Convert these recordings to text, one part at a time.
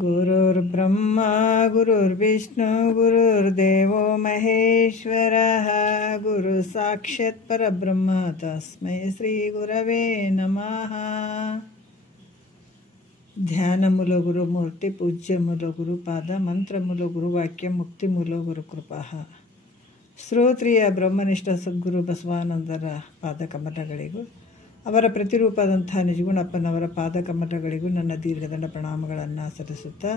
गुरुर्ब्रह्मा गुरुर्विष्णु गुरुर्देवो महेश्वरः गुरु साक्षात् परब्रह्म तस्मै श्री गुरवे नमः। ध्यान मूल गुरु मूर्ति पूज्य मूल गुरु पाद मंत्र मूल गुरु वाक्य मुक्ति मूल गुरु कृपा ಶ್ರೋತ್ರಿಯ ಬ್ರಹ್ಮನಿಷ್ಠ ಸದ್ಗುರು ಬಸವಾನಂದರ ಪಾದಕಮಲಗಳಿಗೂ ಅವರ ಪ್ರತಿರೂಪದಂಥ ನಿಜಗುಣಪ್ಪನವರ ಪಾದಕಮಲಗಳಿಗೂ ನನ್ನ ದೀರ್ಘದಂಡ ಪ್ರಣಾಮಗಳನ್ನು ಸಲ್ಲಿಸುತ್ತಾ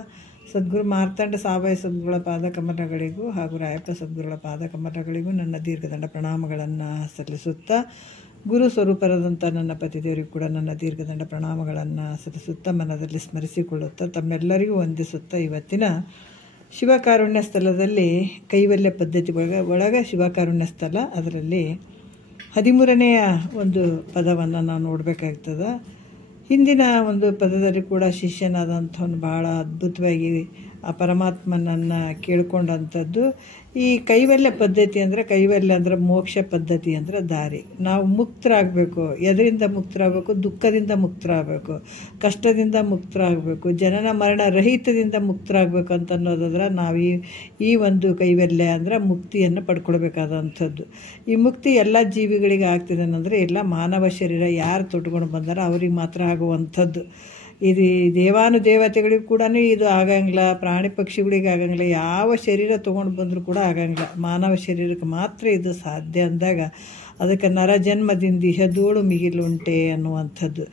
ಸದ್ಗುರು ಮಾರ್ತಾಂಡ ಸಾವಯ ಸದ್ಗುರುಗಳ ಪಾದಕಮಲಗಳಿಗೂ ಹಾಗೂ ರಾಯಪ್ಪ ಸದ್ಗುರುಗಳ ಪಾದಕಮಲಗಳಿಗೂ ನನ್ನ ದೀರ್ಘದಂಡ ಪ್ರಣಾಮಗಳನ್ನು ಸಲ್ಲಿಸುತ್ತಾ ಗುರು ಸ್ವರೂಪರಾದಂಥ ನನ್ನ ಪತಿದೇವರಿಗೂ ಕೂಡ ನನ್ನ ದೀರ್ಘದಂಡ ಪ್ರಣಾಮಗಳನ್ನು ಸಲ್ಲಿಸುತ್ತಾ ಮನದಲ್ಲಿ ಸ್ಮರಿಸಿಕೊಳ್ಳುತ್ತಾ ತಮ್ಮೆಲ್ಲರಿಗೂ ವಂದಿಸುತ್ತಾ ಇವತ್ತಿನ ಶಿವಕಾರುಣ್ಯ ಸ್ಥಳದಲ್ಲಿ ಕೈವಲ್ಯ ಪದ್ಧತಿ ಒಳಗೆ ಶಿವಕಾರುಣ್ಯ ಸ್ಥಳ ಅದರಲ್ಲಿ 13ನೆಯ ಒಂದು ಪದವನ್ನು ನಾವು ನೋಡಬೇಕಾಗ್ತದೆ. ಹಿಂದಿನ ಒಂದು ಪದದಲ್ಲಿ ಕೂಡ ಶಿಷ್ಯನಾದಂಥವನು ಭಾಳ ಅದ್ಭುತವಾಗಿ ಆ ಪರಮಾತ್ಮನನ್ನು ಕೇಳ್ಕೊಂಡಂಥದ್ದು. ಈ ಕೈವಲ್ಯ ಪದ್ಧತಿ ಅಂದರೆ ಕೈವಲ್ಯ ಅಂದರೆ ಮೋಕ್ಷ ಪದ್ಧತಿ ಅಂದರೆ ದಾರಿ. ನಾವು ಮುಕ್ತರಾಗಬೇಕು. ಎದರಿಂದ ಮುಕ್ತರಾಗಬೇಕು? ದುಃಖದಿಂದ ಮುಕ್ತರಾಗಬೇಕು, ಕಷ್ಟದಿಂದ ಮುಕ್ತರಾಗಬೇಕು, ಜನನ ಮರಣ ರಹಿತದಿಂದ ಮುಕ್ತರಾಗಬೇಕು ಅಂತ ಅನ್ನೋದಾದ್ರೆ ನಾವು ಈ ಒಂದು ಕೈವಲ್ಯ ಅಂದರೆ ಮುಕ್ತಿಯನ್ನು ಪಡ್ಕೊಳ್ಬೇಕಾದಂಥದ್ದು. ಈ ಮುಕ್ತಿ ಎಲ್ಲ ಜೀವಿಗಳಿಗೆ ಆಗ್ತಿದೆ ಅಂದರೆ ಇಲ್ಲ, ಮಾನವ ಶರೀರ ಯಾರು ತೊಟ್ಕೊಂಡು ಬಂದಾರ ಅವ್ರಿಗೆ ಮಾತ್ರ ಆಗುವಂಥದ್ದು. ಇದು ದೇವಾನುದೇವತೆಗಳಿಗೂ ಕೂಡ ಇದು ಆಗಂಗಿಲ್ಲ, ಪ್ರಾಣಿ ಪಕ್ಷಿಗಳಿಗೆ ಆಗಂಗಿಲ್ಲ, ಯಾವ ಶರೀರ ತೊಗೊಂಡು ಬಂದರೂ ಕೂಡ ಆಗಂಗಿಲ್ಲ. ಮಾನವ ಶರೀರಕ್ಕೆ ಮಾತ್ರ ಇದು ಸಾಧ್ಯ ಅಂದಾಗ ಅದಕ್ಕೆ ನರಜನ್ಮದಿಂದ ಇಹದೋಳು ಮಿಗಿಲುಂಟೆ ಅನ್ನುವಂಥದ್ದು.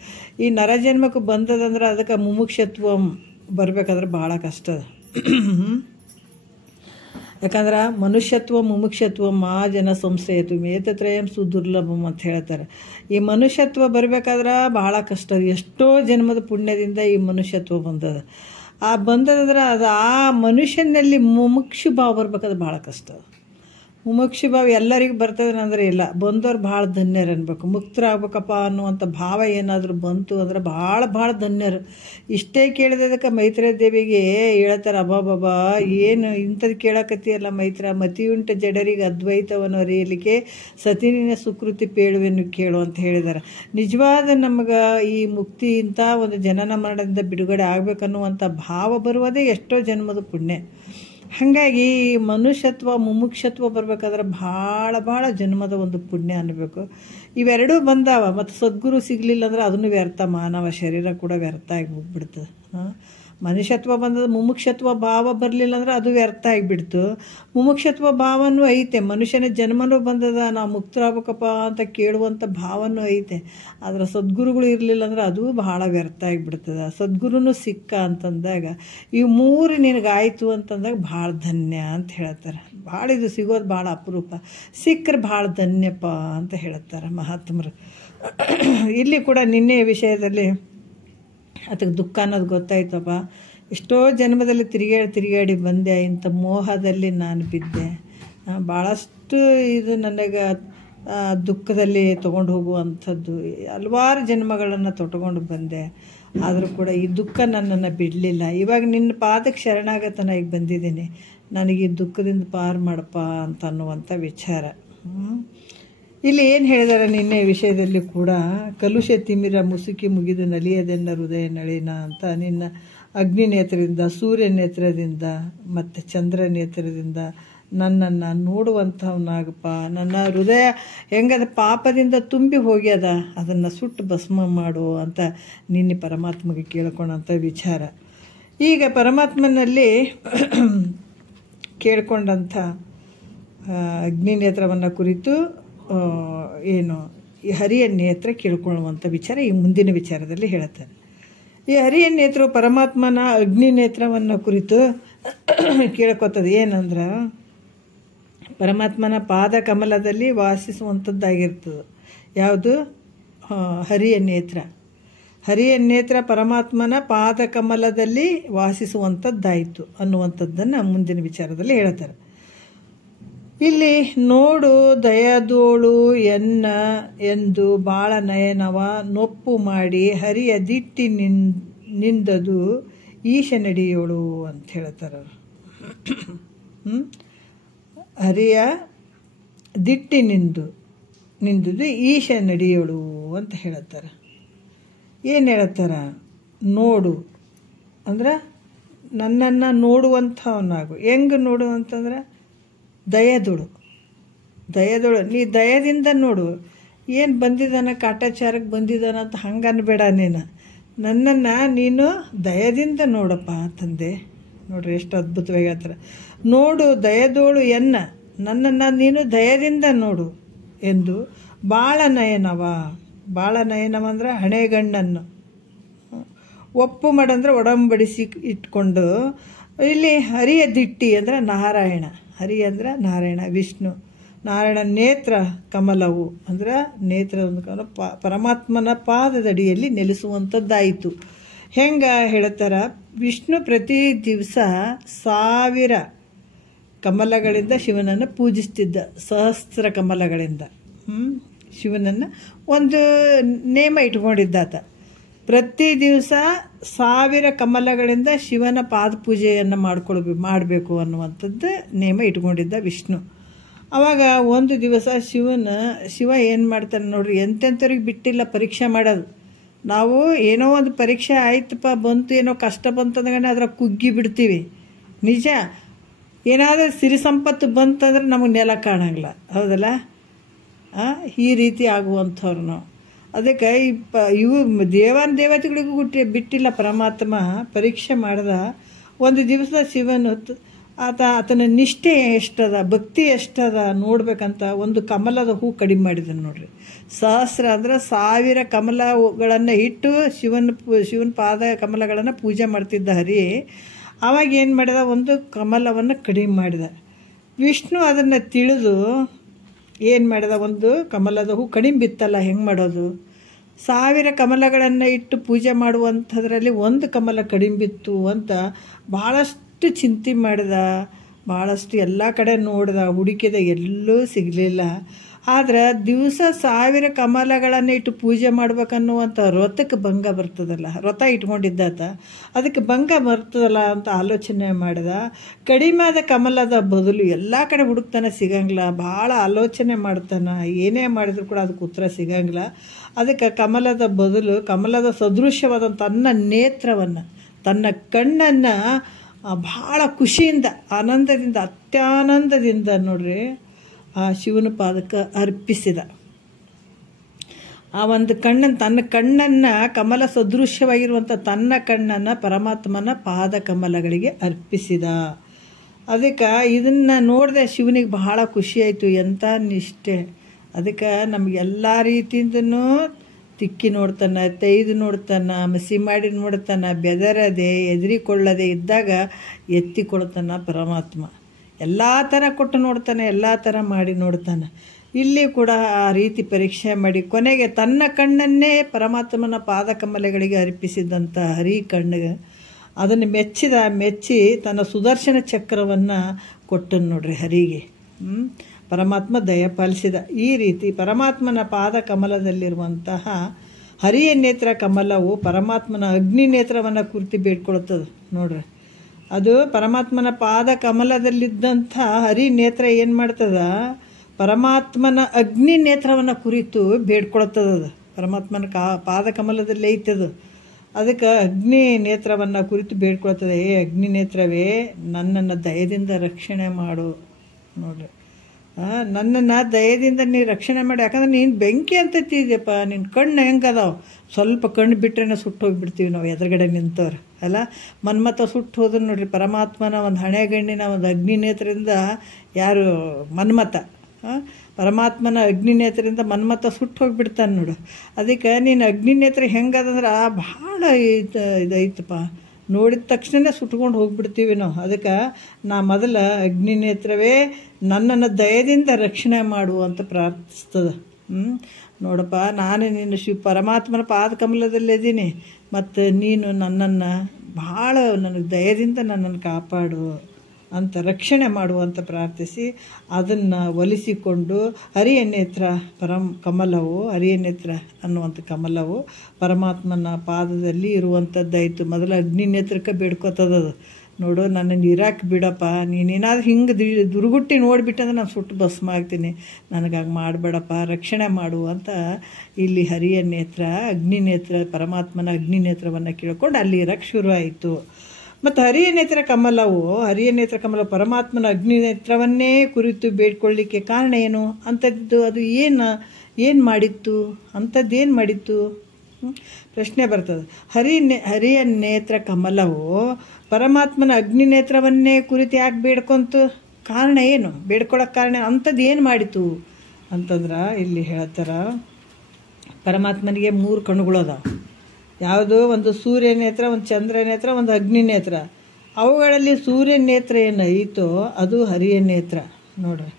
ಈ ನರಜನ್ಮಕ್ಕೆ ಬಂದದಂದ್ರೆ ಅದಕ್ಕೆ ಮುಮುಕ್ಷತ್ವ ಬರಬೇಕಾದ್ರೆ ಭಾಳ ಕಷ್ಟ. ಯಾಕಂದ್ರೆ ಮನುಷ್ಯತ್ವ ಮುಮುಕ್ಷತ್ವ ಮಾ ಜನ ಸಂಸ್ಥೆಯತು ಏತತ್ರಯಂ ಸುದುರ್ಲಭಂ ಅಂತ ಹೇಳ್ತಾರೆ. ಈ ಮನುಷ್ಯತ್ವ ಬರಬೇಕಾದ್ರೆ ಭಾಳ ಕಷ್ಟ. ಎಷ್ಟೋ ಜನ್ಮದ ಪುಣ್ಯದಿಂದ ಈ ಮನುಷ್ಯತ್ವ ಬಂದದ. ಆ ಬಂದದಂದ್ರೆ ಅದು ಆ ಮನುಷ್ಯನಲ್ಲಿ ಮುಮುಕ್ಷು ಭಾವ ಬರ್ಬೇಕಾದ್ರೆ ಭಾಳ ಕಷ್ಟ. ಮುಮುಕ್ಷು ಭಾವ ಎಲ್ಲರಿಗೂ ಬರ್ತದೆ ಅಂದರೆ ಇಲ್ಲ, ಬಂದವ್ರು ಭಾಳ ಧನ್ಯರು ಅನ್ಬೇಕು. ಮುಕ್ತರಾಗಬೇಕಪ್ಪ ಅನ್ನುವಂಥ ಭಾವ ಏನಾದರೂ ಬಂತು ಅಂದ್ರೆ ಭಾಳ ಧನ್ಯರು. ಇಷ್ಟೇ ಕೇಳಿದಕ್ಕೆ ಮೈತ್ರೇಯ ದೇವಿಗೆ ಹೇಳ್ತಾರೆ, ಅಬ್ಬಾಬಾಬಾ ಏನು ಇಂಥದ್ದು ಕೇಳಕತ್ತೀಯಲ್ಲ ಮೈತ್ರ, ಮತಿಯುಂಟ ಜಡರಿಗೆ ಅದ್ವೈತವನ್ನು ಅರಿಯಲಿಕ್ಕೆ ಸತಿನಿನ ಸುಕೃತಿ ಪೇಳುವೆನ್ನು ಕೇಳು ಅಂತ ಹೇಳಿದ್ದಾರೆ. ನಿಜವಾದ ನಮಗೆ ಈ ಮುಕ್ತಿ ಇಂಥ ಒಂದು ಜನನ ಮರಣದಿಂದ ಬಿಡುಗಡೆ ಆಗಬೇಕನ್ನುವಂಥ ಭಾವ ಬರುವುದೇ ಎಷ್ಟೋ ಜನ್ಮದ ಪುಣ್ಯ. ಹಾಗಾಗಿ ಮನುಷ್ಯತ್ವ ಮುಮುಕ್ಷತ್ವ ಬರಬೇಕಾದ್ರೆ ಭಾಳ ಜನ್ಮದ ಒಂದು ಪುಣ್ಯ ಅನ್ನಬೇಕು. ಇವೆರಡೂ ಬಂದಾವ. ಮತ್ತು ಸದ್ಗುರು ಸಿಗಲಿಲ್ಲ ಅಂದ್ರೆ ಅದನ್ನು ವ್ಯರ್ಥ, ಮಾನವ ಶರೀರ ಕೂಡ ವ್ಯರ್ಥ ಆಗಿ ಹೋಗ್ಬಿಡ್ತದೆ. ಮನುಷ್ಯತ್ವ ಬಂದದ, ಮುಮುಕ್ಷತ್ವ ಭಾವ ಬರಲಿಲ್ಲ ಅಂದ್ರೆ ಅದು ವ್ಯರ್ಥ ಆಗಿಬಿಡ್ತು. ಮುಮುಕ್ಷತ್ವ ಭಾವನೂ ಐತೆ, ಮನುಷ್ಯನ ಜನ್ಮನೂ ಬಂದದ, ನಾವು ಮುಕ್ತರಾಗಬೇಕಪ್ಪ ಅಂತ ಕೇಳುವಂಥ ಭಾವನೂ ಐತೆ. ಆದರೆ ಸದ್ಗುರುಗಳು ಇರಲಿಲ್ಲ ಅಂದ್ರೆ ಅದು ಭಾಳ ವ್ಯರ್ಥ ಆಗಿಬಿಡ್ತದೆ. ಸದ್ಗುರುನೂ ಸಿಕ್ಕ ಅಂತಂದಾಗ ಇವು ಮೂರು ನಿನಗಾಯಿತು ಅಂತಂದಾಗ ಭಾಳ ಧನ್ಯ ಅಂತ ಹೇಳ್ತಾರೆ. ಭಾಳ ಇದು ಸಿಗೋದು ಭಾಳ ಅಪರೂಪ, ಸಿಕ್ಕರೆ ಭಾಳ ಧನ್ಯಪ್ಪ ಅಂತ ಹೇಳ್ತಾರೆ ಮಹಾತ್ಮರು. ಇಲ್ಲಿ ಕೂಡ ನಿನ್ನೆ ವಿಷಯದಲ್ಲಿ ಅದಕ್ಕೆ ದುಃಖ ಅನ್ನೋದು ಗೊತ್ತಾಯ್ತಪ್ಪ. ಎಷ್ಟೋ ಜನ್ಮದಲ್ಲಿ ತಿರುಗಾಡಿ ಬಂದೆ, ಇಂಥ ಮೋಹದಲ್ಲಿ ನಾನು ಬಿದ್ದೆ. ಭಾಳಷ್ಟು ಇದು ನನಗೆ ದುಃಖದಲ್ಲಿ ತೊಗೊಂಡು ಹೋಗುವಂಥದ್ದು ಹಲವಾರು ಜನ್ಮಗಳನ್ನು ತೊಟ್ಕೊಂಡು ಬಂದೆ. ಆದರೂ ಕೂಡ ಈ ದುಃಖ ನನ್ನನ್ನು ಬಿಡಲಿಲ್ಲ. ಇವಾಗ ನಿನ್ನ ಪಾದಕ್ಕೆ ಶರಣಾಗತನಾಗಿ ಬಂದಿದ್ದೀನಿ, ನನಗೆ ಈ ದುಃಖದಿಂದ ಪಾರು ಮಾಡಪ್ಪ ಅಂತ ಅನ್ನುವಂಥ ವಿಚಾರ. ಇಲ್ಲಿ ಏನು ಹೇಳಿದ್ದಾರೆ ನಿನ್ನೆ ವಿಷಯದಲ್ಲಿ ಕೂಡ, ಕಲುಷ ತಿಮಿರ ಮುಸುಕಿ ಮುಗಿದು ನಲಿಯದೆನ್ನ ಹೃದಯ ನಳಿನ ಅಂತ ನಿನ್ನ ಅಗ್ನಿ ನೇತ್ರದಿಂದ, ಸೂರ್ಯ ನೇತ್ರದಿಂದ ಮತ್ತು ಚಂದ್ರ ನೇತ್ರದಿಂದ ನನ್ನನ್ನು ನೋಡುವಂಥವನಾಗಪ್ಪ. ನನ್ನ ಹೃದಯ ಹೆಂಗದ ಪಾಪದಿಂದ ತುಂಬಿ ಹೋಗ್ಯದ, ಅದನ್ನು ಸುಟ್ಟು ಭಸ್ಮ ಮಾಡು ಅಂತ ನಿನ್ನೆ ಪರಮಾತ್ಮಗೆ ಕೇಳ್ಕೊಂಡಂಥ ವಿಚಾರ. ಈಗ ಪರಮಾತ್ಮನಲ್ಲಿ ಕೇಳ್ಕೊಂಡಂಥ ಅಗ್ನಿ ನೇತ್ರವನ್ನು ಕುರಿತು ಏನು ಈ ಹರಿಯ ನೇತ್ರ ಕೇಳ್ಕೊಳ್ಳುವಂಥ ವಿಚಾರ ಈ ಮುಂದಿನ ವಿಚಾರದಲ್ಲಿ ಹೇಳ್ತಾರೆ. ಈ ಹರಿಯ ನೇತ್ರ ಪರಮಾತ್ಮನ ಅಗ್ನಿ ನೇತ್ರವನ್ನು ಕುರಿತು ಕೇಳ್ಕೊತದೆ. ಏನಂದ್ರೆ ಪರಮಾತ್ಮನ ಪಾದ ಕಮಲದಲ್ಲಿ ವಾಸಿಸುವಂಥದ್ದಾಗಿರ್ತದೆ. ಯಾವುದು? ಹರಿಯ ನೇತ್ರ. ಹರಿಯ ನೇತ್ರ ಪರಮಾತ್ಮನ ಪಾದ ಕಮಲದಲ್ಲಿ ವಾಸಿಸುವಂಥದ್ದಾಯಿತು ಅನ್ನುವಂಥದ್ದನ್ನು ಮುಂದಿನ ವಿಚಾರದಲ್ಲಿ ಹೇಳ್ತಾರೆ. ಇಲ್ಲಿ ನೋಡು ದಯದೋಳು ಎನ್ನ ಎಂದು ಬಾಳ ನಯನವ ನೊಪ್ಪು ಮಾಡಿ ಹರಿಯ ದಿಟ್ಟಿ ನಿಂದದು ಈಶ ನಡೆಯೋಳು ಅಂತ ಹೇಳ್ತಾರೆ. ಹರಿಯ ದಿಟ್ಟಿನಿಂದು ನಿಂದುದು ಈಶ ನಡೆಯೋಳು ಅಂತ ಹೇಳತ್ತಾರ. ಏನು ಹೇಳತ್ತಾರ? ನೋಡು ಅಂದ್ರೆ ನನ್ನನ್ನು ನೋಡುವಂಥವನಾಗು. ಹೆಂಗೆ ನೋಡು ಅಂತಂದ್ರೆ ದಯದೋಳು ನೀ ದಯದಿಂದ ನೋಡು. ಏನು ಬಂದಿದ್ದಾನ ಕಾಟಾಚಾರಕ್ಕೆ ಬಂದಿದ್ದಾನ ಅಂತ ಹಂಗೆ ಅನ್ಬೇಡ. ನನ್ನನ್ನು ನೀನು ದಯದಿಂದ ನೋಡಪ್ಪ ತಂದೆ. ನೋಡ್ರಿ ಎಷ್ಟು ಅದ್ಭುತವಾಗಿ ಹೇಳ್ತಾರೆ. ನೋಡು ದಯದೋಳು ನನ್ನನ್ನು ನೀನು ದಯದಿಂದ ನೋಡು ಎಂದು ಬಾಳನಯನವ ಅಂದ್ರೆ ಹಣೆಗಣ್ಣನ್ನು ಒಪ್ಪು ಮಾಡಂದ್ರೆ ಒಡಂಬಡಿಸಿ ಇಟ್ಕೊಂಡು, ಇಲ್ಲಿ ಹರಿಯ ದಿಟ್ಟಿ ಅಂದರೆ ನಾರಾಯಣ, ಹರಿ ಅಂದ್ರೆ ನಾರಾಯಣ ವಿಷ್ಣು, ನಾರಾಯಣ ನೇತ್ರ ಕಮಲವು ಅಂದ್ರೆ ನೇತ್ರ ಒಂದು ಕಮಲ ಪರಮಾತ್ಮನ ಪಾದದಡಿಯಲ್ಲಿ ನೆಲೆಸುವಂಥದ್ದಾಯಿತು. ಹೆಂಗೆ ಹೇಳ್ತಾರ? ವಿಷ್ಣು ಪ್ರತಿ ದಿವಸ 1000 ಕಮಲಗಳಿಂದ ಶಿವನನ್ನು ಪೂಜಿಸ್ತಿದ್ದ. ಸಹಸ್ರ ಕಮಲಗಳಿಂದ ಶಿವನನ್ನು ಒಂದು ನೇಮ ಇಟ್ಕೊಂಡಿದ್ದಾತ. ಪ್ರತಿ ದಿವಸ 1000 ಕಮಲಗಳಿಂದ ಶಿವನ ಪಾದ ಪೂಜೆಯನ್ನು ಮಾಡಬೇಕು ಅನ್ನುವಂಥದ್ದು ನೇಮ ಇಟ್ಕೊಂಡಿದ್ದ ವಿಷ್ಣು. ಆವಾಗ ಒಂದು ದಿವಸ ಶಿವ ಏನು ಮಾಡ್ತಾನೆ ನೋಡ್ರಿ, ಎಂತೆಂಥವ್ರಿಗೆ ಬಿಟ್ಟಿಲ್ಲ ಪರೀಕ್ಷೆ ಮಾಡೋದು. ನಾವು ಏನೋ ಒಂದು ಪರೀಕ್ಷೆ ಆಯ್ತಪ್ಪ ಬಂತು, ಏನೋ ಕಷ್ಟ ಬಂತಂದ್ರೆ ಅದರ ಕುಗ್ಗಿ ಬಿಡ್ತೀವಿ. ನಿಜ, ಏನಾದರೂ ಸಿರಿ ಸಂಪತ್ತು ಬಂತಂದ್ರೆ ನಮಗೆ ನೆಲ ಕಾಣಂಗಿಲ್ಲ, ಹೌದಲ್ಲ? ಈ ರೀತಿ ಆಗುವಂಥವ್ರು ನಾವು. ಅದಕ್ಕೆ ಇವು ದೇವತೆಗಳಿಗೂ ಬಿಟ್ಟಿಲ್ಲ ಪರಮಾತ್ಮ. ಪರೀಕ್ಷೆ ಮಾಡ್ದ. ಒಂದು ದಿವಸ ಶಿವನು ಆತನ ನಿಷ್ಠೆ ಎಷ್ಟದ, ಭಕ್ತಿ ಎಷ್ಟದ ನೋಡ್ಬೇಕಂತ ಒಂದು ಕಮಲದ ಹೂ ಕಡಿಮೆ ಮಾಡಿದನು ನೋಡ್ರಿ. ಸಹಸ್ರ ಅಂದ್ರೆ 1000 ಕಮಲಗಳನ್ನು ಇಟ್ಟು ಶಿವನ ಪಾದ ಕಮಲಗಳನ್ನು ಪೂಜೆ ಮಾಡ್ತಿದ್ದ ಹರಿ. ಆವಾಗ ಏನು ಮಾಡಿದ? ಒಂದು ಕಮಲವನ್ನು ಕಡಿಮೆ ಮಾಡಿದ. ವಿಷ್ಣು ಅದನ್ನು ತಿಳಿದು ಏನು ಮಾಡಿದ? ಒಂದು ಕಮಲದ ಹೂ ಕಡಿಮೆ ಬಿತ್ತಲ್ಲ, ಹೆಂಗೆ ಮಾಡೋದು? 1000 ಕಮಲಗಳನ್ನು ಇಟ್ಟು ಪೂಜೆ ಮಾಡುವಂಥದ್ರಲ್ಲಿ ಒಂದು ಕಮಲ ಕಡಿಮೆ ಬಿತ್ತು ಅಂತ ಭಾಳಷ್ಟು ಚಿಂತೆ ಮಾಡಿದ. ಭಾಳಷ್ಟು ಎಲ್ಲ ಕಡೆ ನೋಡ್ದ, ಹುಡುಕಿದ, ಎಲ್ಲೂ ಸಿಗಲಿಲ್ಲ. ಆದ್ರೆ ದಿವಸ 1000 ಕಮಲಗಳನ್ನು ಇಟ್ಟು ಪೂಜೆ ಮಾಡ್ಬೇಕನ್ನುವಂಥ ವ್ರತಕ್ಕೆ ಭಂಗ ಬರ್ತದಲ್ಲ, ವ್ರತ ಇಟ್ಕೊಂಡಿದ್ದಾತ, ಅದಕ್ಕೆ ಭಂಗ ಬರ್ತದಲ್ಲ ಅಂತ ಆಲೋಚನೆ ಮಾಡಿದ. ಕಡಿಮೆ ಆದ ಕಮಲದ ಬದಲು ಎಲ್ಲ ಕಡೆ ಹುಡುಕ್ತಾನೆ, ಸಿಗಂಗಿಲ್ಲ. ಭಾಳ ಆಲೋಚನೆ ಮಾಡ್ತಾನೆ, ಏನೇ ಮಾಡಿದ್ರು ಕೂಡ ಅದಕ್ಕೆ ಉತ್ತರ ಸಿಗಂಗಿಲ್ಲ. ಅದಕ್ಕೆ ಕಮಲದ ಬದಲು ಕಮಲದ ಸದೃಶ್ಯವಾದ ತನ್ನ ನೇತ್ರವನ್ನು, ತನ್ನ ಕಣ್ಣನ್ನು ಭಾಳ ಖುಷಿಯಿಂದ, ಆನಂದದಿಂದ, ಅತ್ಯಾನಂದದಿಂದ ನೋಡ್ರಿ ಆ ಶಿವನ ಪಾದಕ್ಕೆ ಅರ್ಪಿಸಿದ. ಆ ಒಂದು ತನ್ನ ಕಣ್ಣನ್ನು, ಕಮಲ ಸದೃಶ್ಯವಾಗಿರುವಂಥ ತನ್ನ ಕಣ್ಣನ್ನು ಪರಮಾತ್ಮನ ಪಾದ ಕಮಲಗಳಿಗೆ ಅರ್ಪಿಸಿದ. ಅದಕ್ಕೆ ಇದನ್ನು ನೋಡಿದೆ ಶಿವನಿಗೆ ಬಹಳ ಖುಷಿಯಾಯಿತು. ಎಂಥ ನಿಷ್ಠೆ! ಅದಕ್ಕೆ ನಮಗೆಲ್ಲ ರೀತಿಯಿಂದನೂ ತಿಕ್ಕಿ ನೋಡ್ತಾನೆ, ತೆಯ್ದು ನೋಡ್ತಾನೆ, ಮಸಿ ಮಾಡಿ ನೋಡ್ತಾನೆ, ಬೆದರದೆ ಎದುರಿಕೊಳ್ಳದೆ ಇದ್ದಾಗ ಎತ್ತಿಕೊಳ್ತಾನೆ ಪರಮಾತ್ಮ. ಎಲ್ಲ ಥರ ಕೊಟ್ಟು ನೋಡ್ತಾನೆ, ಎಲ್ಲ ಥರ ಮಾಡಿ ನೋಡ್ತಾನೆ. ಇಲ್ಲಿ ಕೂಡ ಆ ರೀತಿ ಪರೀಕ್ಷೆ ಮಾಡಿ ಕೊನೆಗೆ ತನ್ನ ಕಣ್ಣನ್ನೇ ಪರಮಾತ್ಮನ ಪಾದಕಮಲಗಳಿಗೆ ಅರ್ಪಿಸಿದಂಥ ಹರಿ ಕಣ್ಣಿಗೆ ಅದನ್ನು ಮೆಚ್ಚಿ ತನ್ನ ಸುದರ್ಶನ ಚಕ್ರವನ್ನು ಕೊಟ್ಟನು ನೋಡ್ರಿ ಹರಿಗೆ. ಪರಮಾತ್ಮ ದಯಪಾಲಿಸಿದ. ಈ ರೀತಿ ಪರಮಾತ್ಮನ ಪಾದ ಕಮಲದಲ್ಲಿರುವಂತಹ ಹರಿಯ ನೇತ್ರ ಕಮಲವು ಪರಮಾತ್ಮನ ಅಗ್ನಿ ನೇತ್ರವನ್ನು ಕುರಿತು ಬೇಡ್ಕೊಳ್ತದೆ ನೋಡ್ರಿ. ಅದು ಪರಮಾತ್ಮನ ಪಾದ ಕಮಲದಲ್ಲಿದ್ದಂಥ ಹರಿ ನೇತ್ರ ಏನು ಮಾಡ್ತದ? ಪರಮಾತ್ಮನ ಅಗ್ನಿ ನೇತ್ರವನ್ನು ಕುರಿತು ಬೇಡ್ಕೊಳ್ತದ. ಪರಮಾತ್ಮನ ಪಾದ ಕಮಲದಲ್ಲಿ ಐತದು. ಅದಕ್ಕೆ ಅಗ್ನಿ ನೇತ್ರವನ್ನು ಕುರಿತು ಬೇಡ್ಕೊಳ್ತದೆ. ಅಗ್ನಿ ನೇತ್ರವೇ, ನನ್ನನ್ನು ದಯದಿಂದ ರಕ್ಷಣೆ ಮಾಡು ನೋಡ್ರಿ. ನನ್ನನ್ನು ದಯದಿಂದ ನೀನು ರಕ್ಷಣೆ ಮಾಡಿ. ಯಾಕಂದ್ರೆ ನೀನು ಬೆಂಕಿ ಅಂತೈತಿದ್ಯಪ್ಪ, ನಿನ್ನ ಕಣ್ಣು ಹೆಂಗದಾವ? ಸ್ವಲ್ಪ ಕಣ್ಣು ಬಿಟ್ಟರೆ ಸುಟ್ಟು ಹೋಗಿಬಿಡ್ತೀವಿ ನಾವು ಎದುರುಗಡೆ ನಿಂತವ್ರು ಅಲ್ಲ. ಮನ್ಮಥ ಸುಟ್ಟು ಹೋದ್ರು ನೋಡ್ರಿ. ಪರಮಾತ್ಮನ ಒಂದು ಹಣೆಗಣ್ಣಿನ ಒಂದು ಅಗ್ನಿ ನೇತ್ರದಿಂದ ಯಾರು ಮನ್ಮಥ, ಪರಮಾತ್ಮನ ಅಗ್ನಿ ನೇತ್ರದಿಂದ ಮನ್ಮಥ ಸುಟ್ಟು ಹೋಗಿಬಿಡ್ತಾನೆ ನೋಡು. ಅದಕ್ಕೆ ನೀನು ಅಗ್ನಿ ನೇತ್ರ ಹೆಂಗದಂದ್ರೆ ಭಾಳ ಇದೈತಪ್ಪ, ನೋಡಿದ ತಕ್ಷಣ ಸುಟ್ಕೊಂಡು ಹೋಗಿಬಿಡ್ತೀವಿ ನಾವು. ಅದಕ್ಕೆ ನಾ ಮೊದಲ ಅಗ್ನಿ ನೇತ್ರವೇ ನನ್ನನ್ನು ದಯದಿಂದ ರಕ್ಷಣೆ ಮಾಡು ಅಂತ ಪ್ರಾರ್ಥಿಸ್ತದೆ. ನೋಡಪ್ಪ, ನಾನು ನಿನ್ನ ಪರಮಾತ್ಮನ ಪಾದ ಕಮಲದಲ್ಲಿದ್ದೀನಿ, ಮತ್ತು ನೀನು ನನ್ನನ್ನು ಭಾಳ ನನಗೆ ದಯದಿಂದ ನನ್ನನ್ನು ಕಾಪಾಡು ಅಂತ ರಕ್ಷಣೆ ಮಾಡುವಂತ ಪ್ರಾರ್ಥಿಸಿ ಅದನ್ನು ಒಲಿಸಿಕೊಂಡು ಹರಿಯ ನೇತ್ರ ಕಮಲವು, ಹರಿಯ ನೇತ್ರ ಅನ್ನುವಂಥ ಕಮಲವು ಪರಮಾತ್ಮನ ಪಾದದಲ್ಲಿ ಇರುವಂಥದ್ದಾಯಿತು. ಮೊದಲು ಅಗ್ನಿ ನೇತ್ರಕ್ಕೆ ಬೇಡ್ಕೋತದದು. ನೋಡು ನನ್ನನ್ನು ಇರಾಕ್ ಬಿಡಪ್ಪ, ನೀನೇನಾದ್ರೂ ಹಿಂಗೆ ದುರ್ಗುಟ್ಟಿ ನೋಡಿಬಿಟ್ಟಂದ್ರೆ ನಾನು ಸುಟ್ಟು ಭಸ್ಮ ಆಗ್ತೀನಿ, ನನಗಾಗಿ ಮಾಡಬೇಡಪ್ಪ, ರಕ್ಷಣೆ ಮಾಡು ಅಂತ ಇಲ್ಲಿ ಹರಿಯ ನೇತ್ರ ಅಗ್ನಿ ನೇತ್ರ ಪರಮಾತ್ಮನ ಅಗ್ನಿ ನೇತ್ರವನ್ನು ಕೇಳ್ಕೊಂಡು ಅಲ್ಲಿ ಇರಕ್ಕೆ ಶುರು ಆಯಿತು. ಮತ್ತು ಹರಿಯ ನೇತ್ರ ಕಮಲ ಪರಮಾತ್ಮನ ಅಗ್ನಿ ನೇತ್ರವನ್ನೇ ಕುರಿತು ಬೇಡ್ಕೊಳ್ಳಿಕ್ಕೆ ಕಾರಣ ಏನು ಅಂಥದ್ದು, ಅದು ಏನು ಮಾಡಿತ್ತು, ಅಂಥದ್ದೇನು ಮಾಡಿತ್ತು ಪ್ರಶ್ನೆ ಬರ್ತದೆ. ಹರಿಯ ನೇತ್ರ ಕಮಲವು ಪರಮಾತ್ಮನ ಅಗ್ನಿ ನೇತ್ರವನ್ನೇ ಕುರಿತು ಯಾಕೆ ಬೇಡ್ಕೊಂತು, ಕಾರಣ ಏನು, ಬೇಡ್ಕೊಳ್ಳೋಕೆ ಕಾರಣ ಅಂಥದ್ದು ಏನು ಮಾಡಿತು ಅಂತಂದ್ರೆ ಇಲ್ಲಿ ಹೇಳ್ತಾರೆ, ಪರಮಾತ್ಮನಿಗೆ 3 ಕಣ್ಣುಗಳದ. ಯಾವುದು, ಒಂದು ಸೂರ್ಯ ನೇತ್ರ, ಒಂದು ಚಂದ್ರ ನೇತ್ರ, ಒಂದು ಅಗ್ನಿ ನೇತ್ರ. ಅವುಗಳಲ್ಲಿ ಸೂರ್ಯ ನೇತ್ರ ಏನೈತೋ ಅದು ಹರಿಯ ನೇತ್ರ. ನೋಡ್ರಿ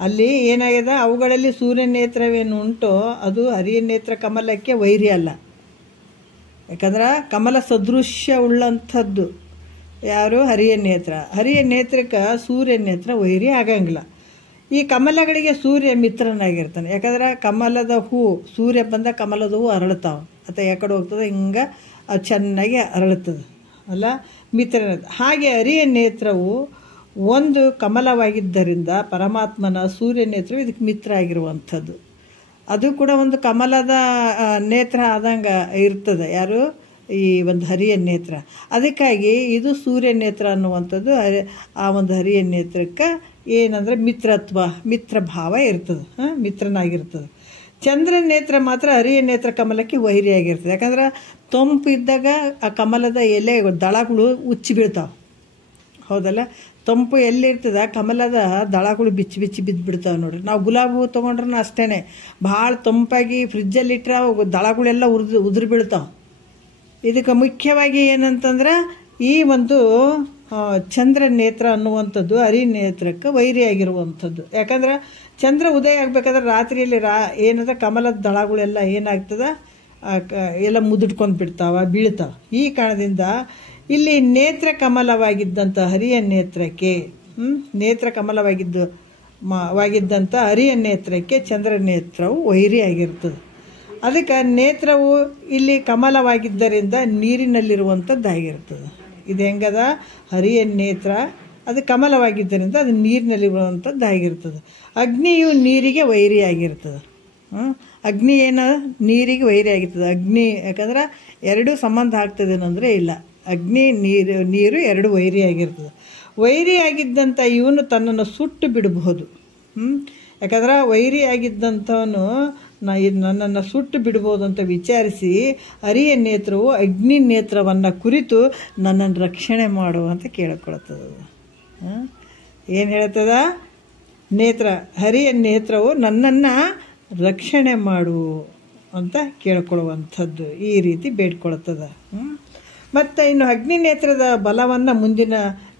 ಅಲ್ಲಿ ಏನಾಗ್ಯದ, ಅವುಗಳಲ್ಲಿ ಸೂರ್ಯ ನೇತ್ರವೇನು ಉಂಟೋ ಅದು ಹರಿಯ ನೇತ್ರ ಕಮಲಕ್ಕೆ ವೈರಿ ಅಲ್ಲ. ಯಾಕಂದ್ರೆ ಕಮಲ ಸದೃಶ್ಯ ಉಳ್ಳಂಥದ್ದು ಯಾರು, ಹರಿಯ ನೇತ್ರಕ್ಕೆ ಸೂರ್ಯ ನೇತ್ರ ವೈರಿ ಆಗಂಗಿಲ್ಲ. ಈ ಕಮಲಗಳಿಗೆ ಸೂರ್ಯ ಮಿತ್ರನಾಗಿರ್ತಾನೆ. ಯಾಕಂದ್ರೆ ಕಮಲದ ಹೂ, ಸೂರ್ಯ ಬಂದ ಕಮಲದ ಹೂ ಅರಳ್ತಾವೆ, ಅಥವಾ ಯಾಕಡೆ ಹೋಗ್ತದೆ ಹಿಂಗೆ ಅದು ಚೆನ್ನಾಗಿ ಅರಳುತ್ತದೆ ಅಲ್ಲ, ಮಿತ್ರನ. ಹಾಗೆ ಹರಿಯ ನೇತ್ರವು ಒಂದು ಕಮಲವಾಗಿದ್ದರಿಂದ ಪರಮಾತ್ಮನ ಸೂರ್ಯ ನೇತ್ರವು ಇದಕ್ಕೆ ಮಿತ್ರ ಆಗಿರುವಂಥದ್ದು. ಅದು ಕೂಡ ಒಂದು ಕಮಲದ ನೇತ್ರ ಆದಂಗೆ ಇರ್ತದೆ, ಯಾರು, ಈ ಒಂದು ಹರಿಯ ನೇತ್ರ. ಅದಕ್ಕಾಗಿ ಇದು ಸೂರ್ಯ ನೇತ್ರ ಅನ್ನುವಂಥದ್ದು ಆ ಒಂದು ಹರಿಯ ನೇತ್ರಕ್ಕೆ ಏನಂದರೆ ಮಿತ್ರ ಭಾವ ಇರ್ತದೆ, ಮಿತ್ರನಾಗಿರ್ತದೆ. ಚಂದ್ರ ನೇತ್ರ ಮಾತ್ರ ಹರಿಯ ನೇತ್ರ ಕಮಲಕ್ಕೆ ವೈರಿಯಾಗಿರ್ತದೆ. ಯಾಕಂದ್ರೆ ತಂಪು ಇದ್ದಾಗ ಆ ಕಮಲದ ಎಲೆ ದಳಗಳು ಉಚ್ಚಿ ಬೀಳ್ತಾವೆ, ಹೌದಲ್ಲ. ತಂಪು ಎಲ್ಲಿರ್ತದೆ ಕಮಲದ ದಳಗಳು ಬಿಚ್ಚಿ ಬಿದ್ದುಬಿಡ್ತಾವೆ. ನೋಡ್ರಿ, ನಾವು ಗುಲಾಬಿ ಹೂ ತೊಗೊಂಡ್ರೂ ಅಷ್ಟೇ, ಭಾಳ ತಂಪಾಗಿ ಫ್ರಿಜ್ಜಲ್ಲಿಟ್ಟರೆ ಅವು ದಳಗಳೆಲ್ಲ ಉದುರು ಬೀಳ್ತಾವೆ. ಇದಕ್ಕೆ ಮುಖ್ಯವಾಗಿ ಏನಂತಂದ್ರೆ ಈ ಒಂದು ಚಂದ್ರ ನೇತ್ರ ಅನ್ನುವಂಥದ್ದು ಹರಿ ನೇತ್ರಕ್ಕೆ ವೈರಿಯಾಗಿರುವಂಥದ್ದು. ಯಾಕಂದ್ರೆ ಚಂದ್ರ ಉದಯ ಆಗಬೇಕಾದ್ರೆ ರಾತ್ರಿಯಲ್ಲಿ ಏನಂದ್ರೆ ಕಮಲದ ದಳಗಳೆಲ್ಲ ಏನಾಗ್ತದೆ, ಎಲ್ಲ ಮುದುಡ್ಕೊಂಡು ಬಿಡ್ತಾವೆ, ಬೀಳ್ತಾವೆ. ಈ ಕಾರಣದಿಂದ ಇಲ್ಲಿ ನೇತ್ರ ಕಮಲವಾಗಿದ್ದಂಥ ಹರಿಯ ನೇತ್ರಕ್ಕೆ ನೇತ್ರ ಕಮಲವಾಗಿದ್ದಂಥ ಹರಿಯ ನೇತ್ರಕ್ಕೆ ಚಂದ್ರ ನೇತ್ರವು ವೈರಿಯಾಗಿರ್ತದೆ. ಅದಕ್ಕೆ ನೇತ್ರವು ಇಲ್ಲಿ ಕಮಲವಾಗಿದ್ದರಿಂದ ನೀರಿನಲ್ಲಿರುವಂಥದ್ದಾಗಿರ್ತದೆ. ಇದು ಹೆಂಗದ, ಹರಿಯ ನೇತ್ರ ಅದು ಕಮಲವಾಗಿದ್ದರಿಂದ ಅದು ನೀರಿನಲ್ಲಿರುವಂಥದ್ದಾಗಿರ್ತದೆ. ಅಗ್ನಿಯು ನೀರಿಗೆ ವೈರಿಯಾಗಿರ್ತದೆ. ಅಗ್ನಿ ನೀರಿಗೆ ವೈರಿಯಾಗಿರ್ತದೆ. ಅಗ್ನಿ ಯಾಕಂದ್ರೆ ಎರಡೂ ಸಂಬಂಧ ಆಗ್ತದೆ ಅಂದರೆ ಇಲ್ಲ, ಅಗ್ನಿ ನೀರು ಎರಡು ವೈರಿಯಾಗಿರ್ತದೆ. ವೈರಿಯಾಗಿದ್ದಂಥ ಇವನು ತನ್ನನ್ನು ಸುಟ್ಟು ಬಿಡಬಹುದು. ಯಾಕಂದ್ರೆ ವೈರಿಯಾಗಿದ್ದಂಥವನು ನನ್ನನ್ನು ಸುಟ್ಟು ಬಿಡ್ಬೋದು ಅಂತ ವಿಚಾರಿಸಿ ಹರಿಯ ನೇತ್ರವು ಅಗ್ನಿ ನೇತ್ರವನ್ನು ಕುರಿತು ನನ್ನನ್ನು ರಕ್ಷಣೆ ಮಾಡು ಅಂತ ಕೇಳಿಕೊಳ್ತದ. ಏನು ಹೇಳ್ತದ, ಹರಿಯ ನೇತ್ರವು ನನ್ನನ್ನು ರಕ್ಷಣೆ ಮಾಡು ಅಂತ ಕೇಳ್ಕೊಳ್ಳುವಂಥದ್ದು, ಈ ರೀತಿ ಬೇಡ್ಕೊಳ್ತದ. ಮತ್ತು ಇನ್ನು ಅಗ್ನಿ ನೇತ್ರದ ಬಲವನ್ನು ಮುಂದಿನ